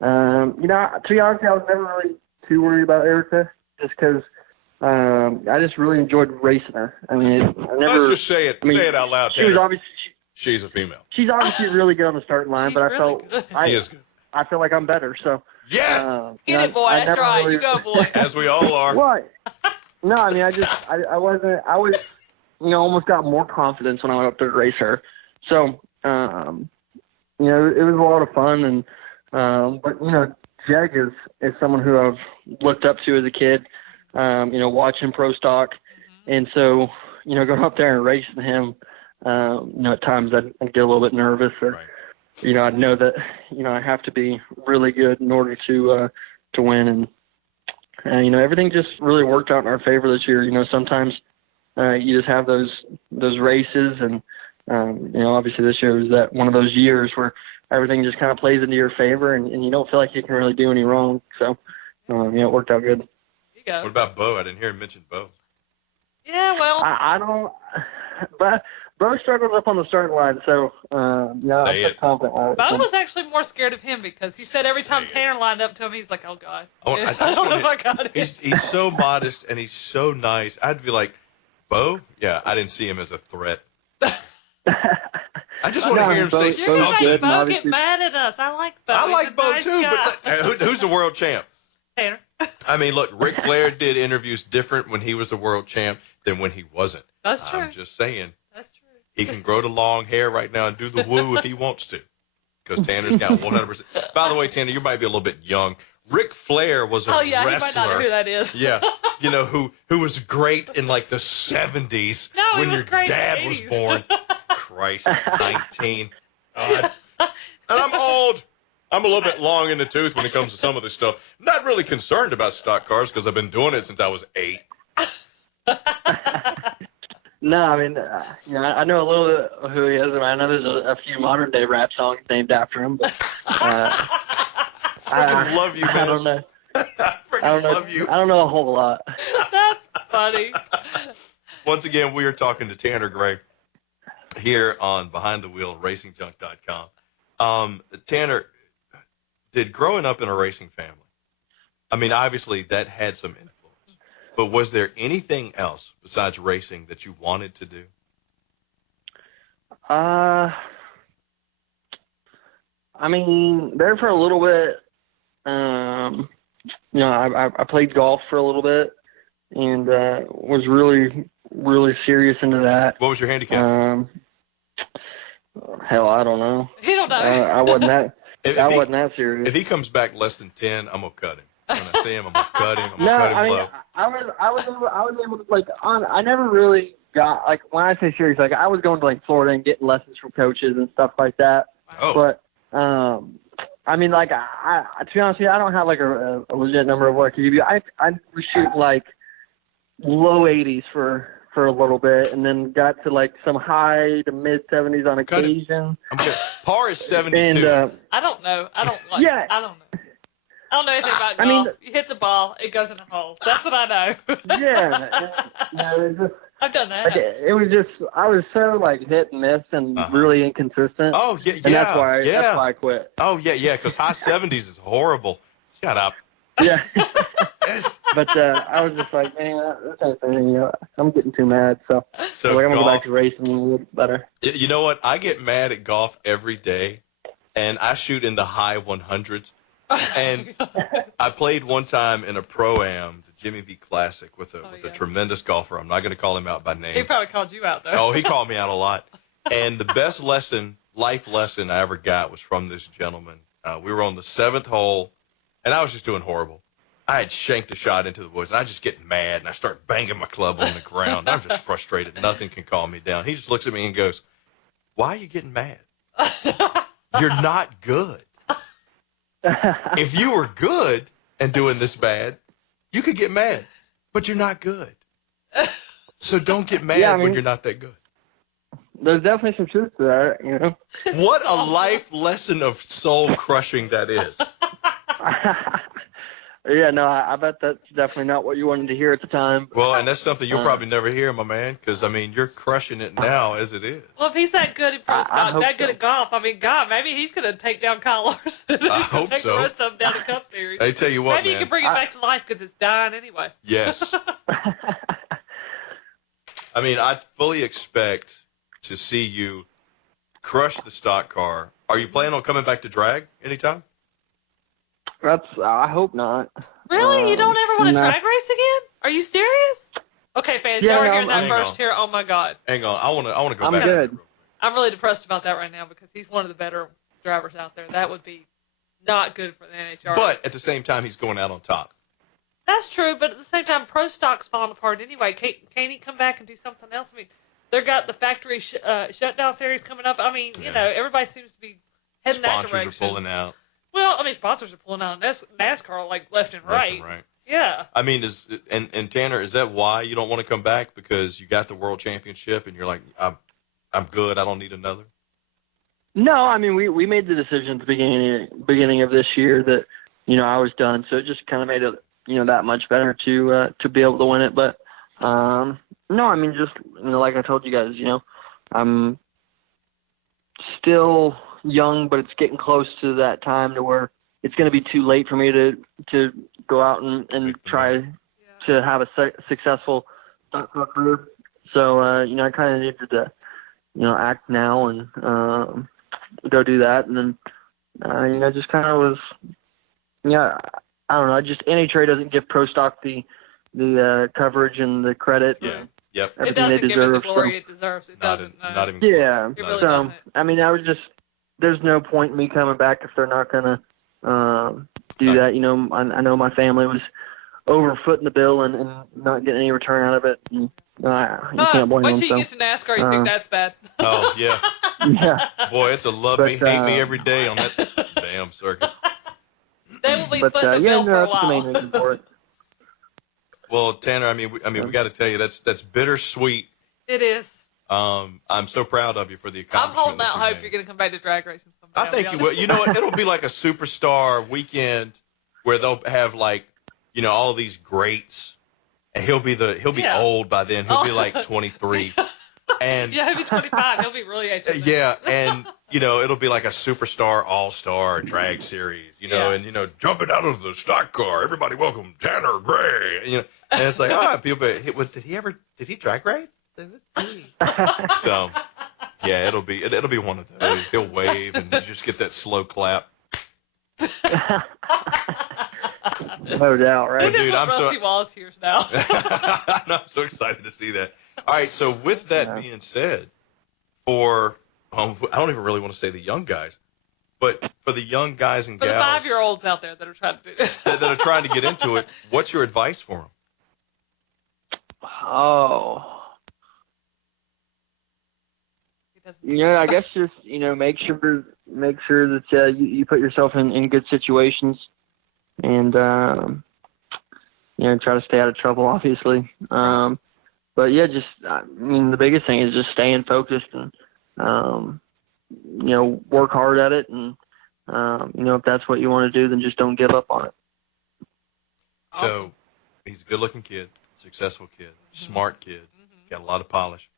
You know, to be honest, I was never really too worried about Erica, just because I just really enjoyed racing her. I mean, Let's just say it. Say it out loud. She was obviously she's a female. she's obviously really good on the starting line, She's but I really felt good. She is good. I feel like I'm better. So Yes, Get it, boy. That's right. You go, boy. as we all are. What? No, I mean, I was, you know, almost got more confidence when I went up there to race her. So, you know, it was a lot of fun. And, but, you know, Jag is someone who I've looked up to as a kid, you know, watching pro stock. And so, you know, going up there and racing him, you know, at times I'd get a little bit nervous or, Right. you know, I'd know that, you know, I have to be really good in order to win. And, you know, everything just really worked out in our favor this year. You know, sometimes you just have those races, and you know, obviously this year was that one of those years where everything just kind of plays into your favor, and you don't feel like you can really do any wrong. So, you know, it worked out good. There you go. What about Bo? I didn't hear him mention Bo. Yeah, well, I don't, but Bo struggled up on the starting line, so yeah, Say I'm it. confident. Bo was actually more scared of him because he said every time Say it. Tanner lined up to him, he's like, "Oh God, I I don't know if I got it." He's so modest and he's so nice. I'd be like, Bo? Yeah, I didn't see him as a threat. I just want to hear him say You're Bo's gonna something. make good, Bo and get obviously- mad at us. I like Bo. I He's like a Bo nice too, guy. but who's the world champ? Tanner. I mean, look, Ric Flair did interviews different when he was the world champ than when he wasn't. That's true. I'm just saying. That's true. He can grow the long hair right now and do the woo if he wants to. Because Tanner's got 100%. By the way, Tanner, you might be a little bit young. Ric Flair was a Oh yeah, wrestler. he might not know who that is. Yeah, you know, who was great in like the 70s No, he when was your great in dad the was 80s. born. Christ, 19. God. And I'm old. I'm a little bit long in the tooth when it comes to some of this stuff. Not really concerned about stock cars because I've been doing it since I was 8. No, I mean, you know, I know a little bit of who he is. And I know there's a few modern day rap songs named after him, but Freaking love you, man. I don't know. I freaking love you. I don't know a whole lot. That's funny. Once again, we are talking to Tanner Gray here on Behind the Wheel, RacingJunk.com. Tanner, did growing up in a racing family, I mean, obviously that had some influence, but was there anything else besides racing that you wanted to do? I mean, there for a little bit, you know, I played golf for a little bit and was really, really serious into that. What was your handicap? Hell, I don't know. He don't know. I wasn't that. If I he- wasn't that serious. If he comes back less than 10, I'm going to cut him. When I see him, I'm going to cut him. I'm No, going to cut him I mean, low. I was able to, like, I never really got, like, when I say serious, like, I was going to, like, Florida and getting lessons from coaches and stuff like that. Oh, But, I mean, like, I to be honest with you, I don't have, like, a legit number of what I could give you. I was shooting, like, low 80s for a little bit and then got to, like, some high to mid 70s on Cut it. occasion. I'm good. Par is 72. And, I don't know. I don't like. Yeah. I don't know. I don't know anything about I mean- golf. You hit the ball, it goes in a hole. That's what I know. yeah. It was just, I've done that. like, it was just, I was so, like, hit and miss and really inconsistent. Oh, yeah, And that's why I quit. Oh, yeah, because high 70s is horrible. Shut up. Yeah. Yes. But I was just like, man, this ain't fair, you know, I'm getting too mad. So, So like, I'm going to go golf- back to racing a little bit better. You know what? I get mad at golf every day, and I shoot in the high 100s. And I played one time in a Pro-Am, the Jimmy V Classic, with a tremendous golfer. I'm not going to call him out by name. He probably called you out, though. Oh, he called me out a lot. And the best life lesson I ever got was from this gentleman. We were on the 7th hole, and I was just doing horrible. I had shanked a shot into the woods, and I just get mad, and I start banging my club on the ground. I'm just frustrated. Nothing can calm me down. He just looks at me and goes, "Why are you getting mad? You're not good. If you were good and doing this bad, you could get mad, but you're not good. So don't get mad when you're not that good." There's definitely some truth to that, you know. What a life lesson of soul crushing that is. Yeah, no, I bet that's definitely not what you wanted to hear at the time. Well, and that's something you'll probably never hear, my man, because, I mean, you're crushing it now as it is. Well, if he's that good at pro stock, that good so. at golf, I mean, God, maybe he's going to take down Kyle Larson. I He's gonna hope take so. the rest of them down to Cup Series. I tell you what, maybe man. you can bring it back to life because it's dying anyway. Yes. I mean, I fully expect to see you crush the stock car. Are you planning on coming back to drag anytime? I hope not. Really? You don't ever want to no. drag race again? Are you serious? Okay, fans, Yeah, y'all are no, hearing that hang first on. here. Oh, my God. Hang on. I want to go I'm back. good. I'm really depressed about that right now because he's one of the better drivers out there. That would be not good for the NHRA. But at the same time, he's going out on top. That's true, but at the same time, pro stock's falling apart anyway. Can't he come back and do something else? I mean, they've got the factory shutdown series coming up. I mean, you know, everybody seems to be heading that Sponsors direction. are pulling out. Well, I mean, sponsors are pulling out NASCAR like left and right. Yeah. I mean, and Tanner, is that why you don't want to come back? Because you got the world championship and you're like, I'm good. I don't need another. No, I mean we made the decision at the beginning of this year that I was done, so it just kind of made it that much better to be able to win it. But no, I mean just like I told you guys, I'm still young, but it's getting close to that time to where it's going to be too late for me to go out and try to have a successful stock car career. So I kind of needed to act now and go do that, and then just kind of was I don't know. Just NHRA doesn't give pro stock the coverage and the credit. Yeah. Yep. It doesn't give it the glory it deserves. It doesn't. Not even. Yeah. It really So doesn't. I mean, I was just there's no point in me coming back if they're not gonna do that. I know my family was overfooting the bill and not getting any return out of it. And, you can't blame wait them. till you get to NASCAR, you think that's bad. Oh yeah. Yeah. Boy, it's a love me, hate me every day on that damn circuit. They will be But footing the bill for a that's the main while. reason for it. Well, Tanner, I mean, we got to tell you that's bittersweet. It is. I'm so proud of you for the I'm accomplishment. holding out that you hope made. you're going to come back to drag racing someday. I I'll think be you will. honest. You know what? It'll be like a superstar weekend where they'll have like, all of these greats, and he'll be Yeah. old by then. He'll be like 23, and Yeah, he'll be 25. He'll be really ancient. yeah, and it'll be like a superstar all-star drag series, Yeah. and jumping out of the stock car, everybody welcome Tanner Gray, and it's like, people, did he drag race? So, yeah, it'll be one of those. He'll wave and you just get that slow clap. No doubt, right? Dude, Dude, I'm so- Rusty Wallace here now. I'm so excited to see that. All right, so with that being said, for I don't even really want to say the young guys, but for the young guys and For the gals 5-year-olds out there that are trying to do this. that are trying to get into it, what's your advice for them? Oh. He doesn't- I guess just make sure that you put yourself in good situations, and try to stay out of trouble, obviously. But yeah, just the biggest thing is just staying focused and work hard at it, and if that's what you want to do, then just don't give up on it. So Awesome. he's a good-looking kid, successful kid, smart kid, got a lot of polish.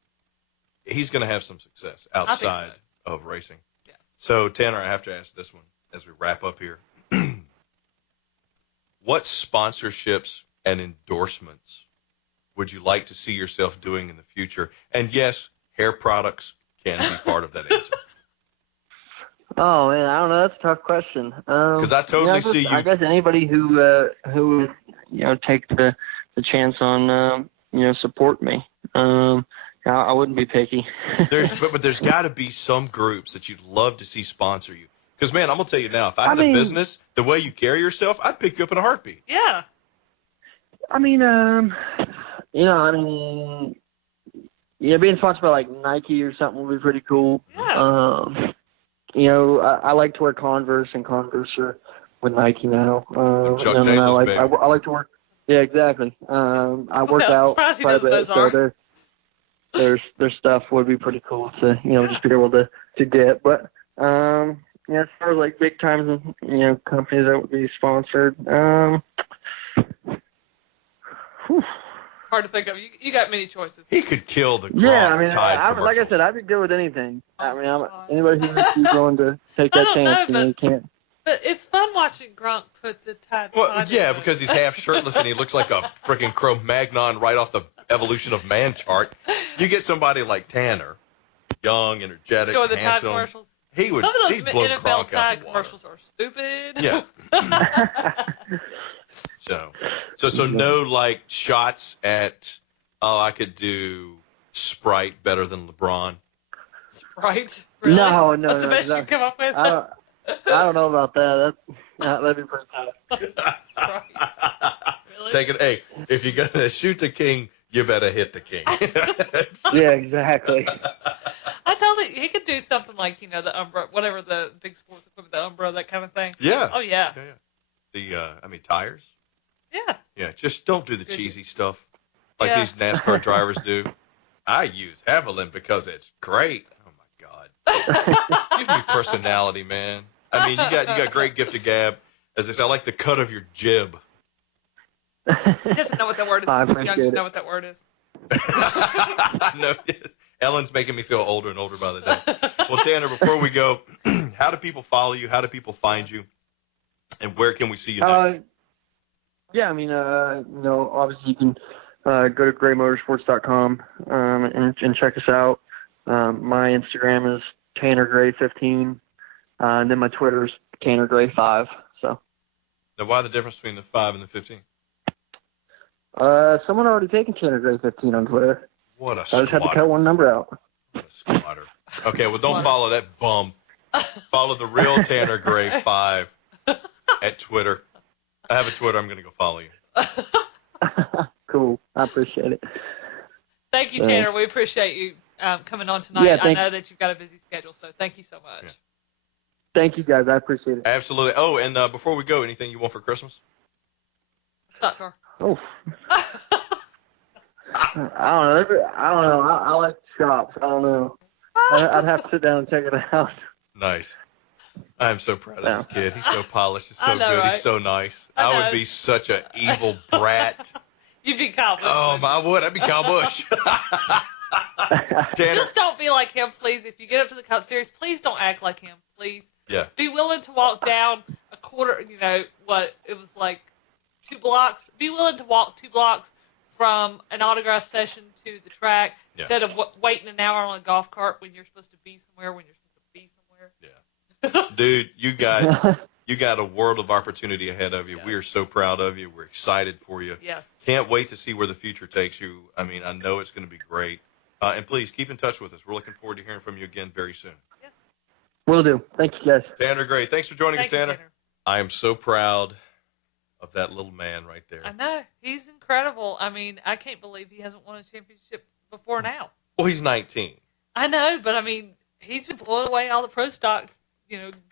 He's going to have some success outside of racing. Yes. So, Tanner, I have to ask this one as we wrap up here. What sponsorships and endorsements would you like to see yourself doing in the future? And yes, hair products can be part of that answer. Oh man, I don't know. That's a tough question. Because I totally see you. I guess anybody who would take the chance on support me. I wouldn't be picky. But there's got to be some groups that you'd love to see sponsor you. Because, man, I'm going to tell you now, if I had a business, the way you carry yourself, I'd pick you up in a heartbeat. Yeah. being sponsored by like Nike or something would be pretty cool. Yeah. I like to wear Converse, and Converse are with Nike now. Chuck and then Taylor's baby. I like to work. Yeah, exactly. I work out Surprised he quite a knows what bit, those so their stuff would be pretty cool to just be able to get. But as far as like big times, companies that would be sponsored. It's hard to think of. You got many choices. He could kill the Gronk Yeah, I mean, Tide like I commercials. said, I'd be good with anything. I mean, God. anybody who's willing to take I that don't chance, know, you can't. But it's fun watching Gronk put the Tide. Well, Pod yeah, in because he's half shirtless and he looks like a freaking Cro-Magnon right off the Evolution of Man chart. You get somebody like Tanner, young, energetic, doing the Tide handsome. commercials. He would. Some of those he'd blow NFL Gronk out Tide the water. commercials are stupid. Yeah. So no like shots at. Oh, I could do Sprite better than LeBron. Sprite? Really? No, That's the best you come up with? I don't know about that. That'd be pretty tough. Sprite. Really? Take it. Hey, if you're gonna shoot the king, you better hit the king. Yeah, exactly. I tell you, he could do something like, the Umbro, whatever the big sports equipment, the Umbro, that kind of thing. Yeah. Oh, yeah. The tires. Yeah. Yeah, just don't do the cheesy stuff like Yeah. these NASCAR drivers do. I use Haviland because it's great. Oh my God, give me personality, man. I mean, you got great gift of gab. As I say, I like the cut of your jib. He doesn't know what that word is. I He's too young appreciate to know it. what that word is. No, yes. Ellen's making me feel older and older by the day. Well, Tanner, before we go, how do people follow you? How do people find you? And where can we see you next? Yeah, I mean, obviously you can go to graymotorsports.com and check us out. My Instagram is TannerGray15, and then my Twitter is TannerGray5. So. Now, why the difference between the 5 and the 15? Someone already taken TannerGray15 on Twitter. What a I just had to squatter. cut one number out. What a squatter. Okay, well, don't follow that bum. Follow the real Tanner Gray 5 at Twitter. I have a Twitter. I'm going to go follow you. Cool. I appreciate it. Thank you, Tanner. We appreciate you coming on tonight. Yeah, I know that you've got a busy schedule, so thank you so much. Yeah. Thank you, guys. I appreciate it. Absolutely. Oh, and before we go, anything you want for Christmas? Stock car. Oh. I don't know. I like shops. I don't know. I'd have to sit down and check it out. Nice. I am so proud of this kid. He's so polished. He's so I know, good. right? He's so nice. I I know. would be such an evil brat. You'd be Kyle Busch. Oh, I would. I'd be Kyle Busch. Tanner. Just don't be like him, please. If you get up to the Cup Series, please don't act like him, please. Yeah. Be willing to walk down a quarter, it was like 2 blocks. Be willing to walk 2 blocks from an autograph session to the track instead of waiting an hour on a golf cart when you're supposed to be somewhere when you're supposed to be somewhere. Yeah. Dude, you got a world of opportunity ahead of you. Yes. We are so proud of you. We're excited for you. Yes. Can't wait to see where the future takes you. I mean, I know it's going to be great. And please keep in touch with us. We're looking forward to hearing from you again very soon. Yes. Will do. Thank you, guys. Tanner, great. Thanks for joining Thank us, you, Tanner. I am so proud of that little man right there. I know. He's incredible. I mean, I can't believe he hasn't won a championship before now. Well, he's 19. I know, but I mean, he's been blowing away all the pro stocks,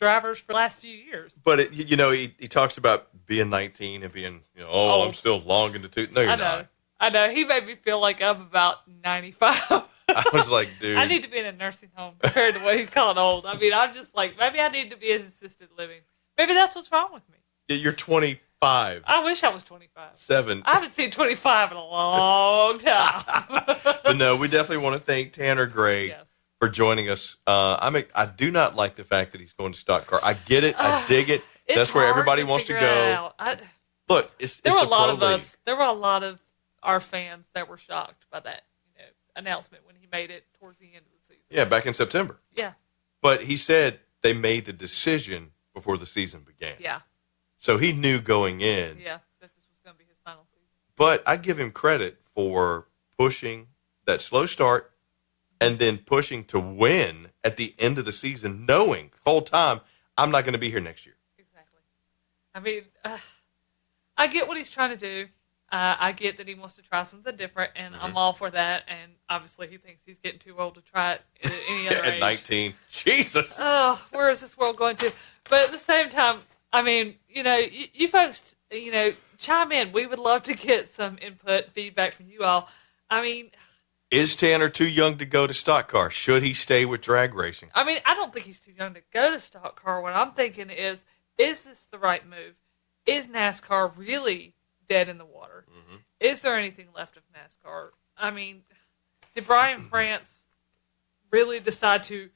drivers for the last few years. But, he talks about being 19 and being, I'm still long in the tooth. No, you're not. I know. He made me feel like I'm about 95. I was like, dude. I need to be in a nursing home compared to what he's calling old. I mean, I'm just like, maybe I need to be in assisted living. Maybe that's what's wrong with me. You're 25. I wish I was 25. 7. I haven't seen 25 in a long time. But no, we definitely want to thank Tanner Gray Yes. for joining us. I do not like the fact that he's going to stock car. I get it. I dig it. It's That's where hard everybody wants to figure go. it out. Look, it's There the were a lot pro of league. us. There were a lot of our fans that were shocked by that announcement when he made it towards the end of the season. Yeah, back in September. Yeah. But he said they made the decision before the season began. Yeah. So he knew going in. Yeah. That this was going to be his final season. But I give him credit for pushing that slow start and then pushing to win at the end of the season, knowing the whole time I'm not going to be here next year. Exactly. I mean, I get what he's trying to do. I get that he wants to try something different, and I'm all for that. And obviously, he thinks he's getting too old to try it at any other At age. 19. Jesus. Oh, where is this world going to? But at the same time, I mean, you folks, chime in. We would love to get some input, feedback from you all. I mean, Is Tanner too young to go to stock car? Should he stay with drag racing? I mean, I don't think he's too young to go to stock car. What I'm thinking is this the right move? Is NASCAR really dead in the water? Mm-hmm. Is there anything left of NASCAR? I mean, did Brian France really decide to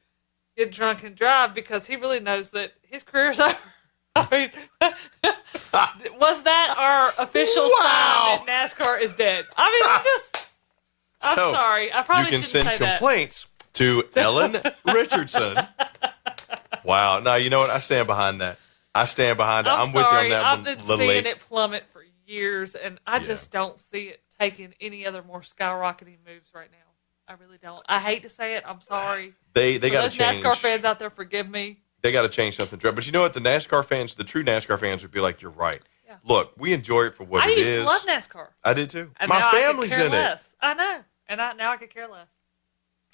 get drunk and drive because he really knows that his career's over? I mean, was that our official sign that NASCAR is dead? I mean, I'm sorry. I probably shouldn't say that. You can send complaints to Ellen Richardson. Wow. No, you know what? I stand behind that. I'm with you on that one. I've been seeing it plummet for years, and I just don't see it taking any other more skyrocketing moves right now. I really don't. I hate to say it. I'm sorry. They got to change. NASCAR fans out there, forgive me. They got to change something. But you know what? The NASCAR fans, the true NASCAR fans would be like, you're right. Yeah. Look, we enjoy it for what it is. I used to love NASCAR. I did too. And my family's in less. I know. And now I could care less.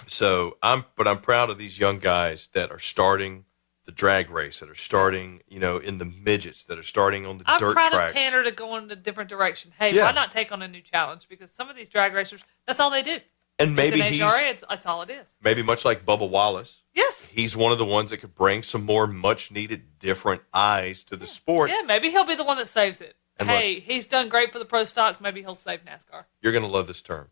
So I'm proud of these young guys that are starting the drag race, that are starting, in the midgets, that are starting on the dirt tracks. I'm proud of Tanner to go in a different direction. Hey, why not take on a new challenge? Because some of these drag racers, that's all they do. And maybe it's an NHRA, that's all it is. Maybe much like Bubba Wallace. Yes. He's one of the ones that could bring some more much-needed different eyes to the sport. Yeah, maybe he'll be the one that saves it. And hey, he's done great for the pro stocks. Maybe he'll save NASCAR. You're going to love this term.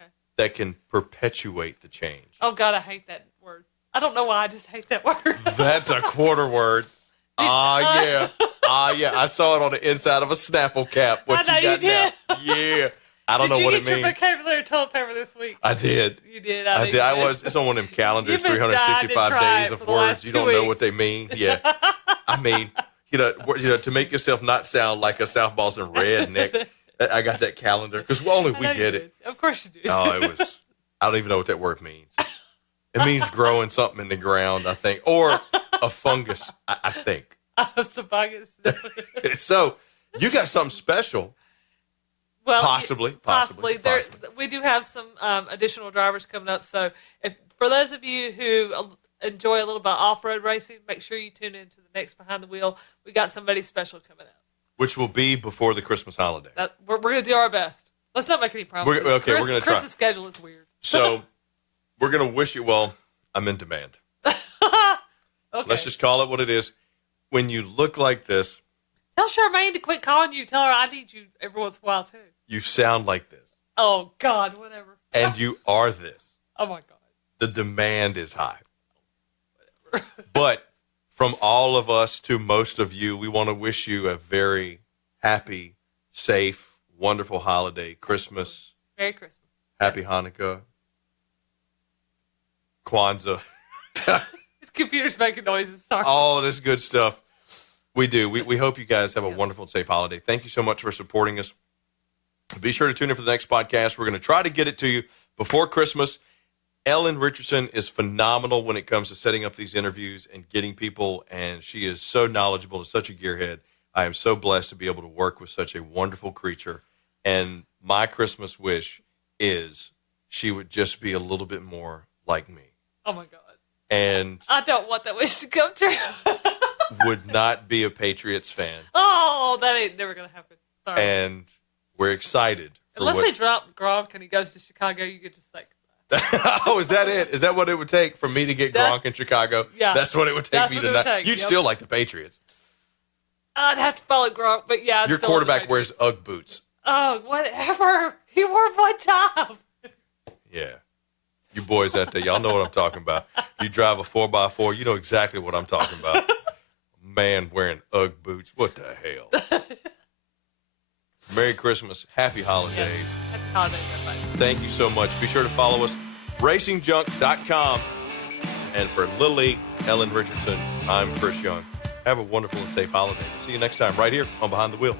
Okay. That can perpetuate the change. Oh, God, I hate that word. I don't know why. I just hate that word. That's a quarter word. Yeah. I saw it on the inside of a Snapple cap. What you got now? Yeah. I don't know what it means. Did you get your vocabulary toilet paper this week? I did. You did. I did. It's on one of them calendars, 365 days of words. You don't know what they mean. Yeah. I mean, to make yourself not sound like a South Boston redneck, I got that calendar because only we get it. Of course you did. Oh, I don't even know what that word means. It means growing something in the ground, I think, or a fungus, I think. Some fungus. So you got something special. Well, possibly. We do have some additional drivers coming up. So for those of you who enjoy a little bit of off-road racing, make sure you tune in to the next Behind the Wheel. We got somebody special coming up. Which will be before the Christmas holiday. We're going to do our best. Let's not make any promises. We're going to try. Chris's schedule is weird. So we're going to wish you, I'm in demand. Okay. Let's just call it what it is. When you look like this. Tell Charmaine to quit calling you. Tell her I need you every once in a while, too. You sound like this. Oh, God, whatever. And you are this. Oh, my God. The demand is high. But from all of us to most of you, we want to wish you a very happy, safe, wonderful holiday. Christmas. Merry Christmas. Happy Hanukkah. Kwanzaa. His computer's making noises. Sorry. All this good stuff. We do. We hope you guys have a wonderful and safe holiday. Thank you so much for supporting us. Be sure to tune in for the next podcast. We're going to try to get it to you before Christmas. Ellen Richardson is phenomenal when it comes to setting up these interviews and getting people, and she is so knowledgeable and such a gearhead. I am so blessed to be able to work with such a wonderful creature. And my Christmas wish is she would just be a little bit more like me. Oh, my God. And I don't want that wish to come true. would not be a Patriots fan. Oh, that ain't never going to happen. Sorry. And we're excited. Unless they drop Gronk and he goes to Chicago, you get to say goodbye. Oh, is that it? Is that what it would take for me to get Gronk in Chicago? Yeah. That's what it would take me to not. You'd still like the Patriots. I'd have to follow Gronk, but yeah. Your quarterback wears Ugg boots. Oh, whatever. He wore one time. Yeah. You boys out there, y'all know what I'm talking about. You drive a 4x4, you know exactly what I'm talking about. Man wearing Ugg boots. What the hell? Merry Christmas. Happy holidays. Yes. Happy holidays, everybody. Thank you so much. Be sure to follow us, racingjunk.com. And for Lily Ellen Richardson, I'm Chris Young. Have a wonderful and safe holiday. See you next time right here on Behind the Wheel.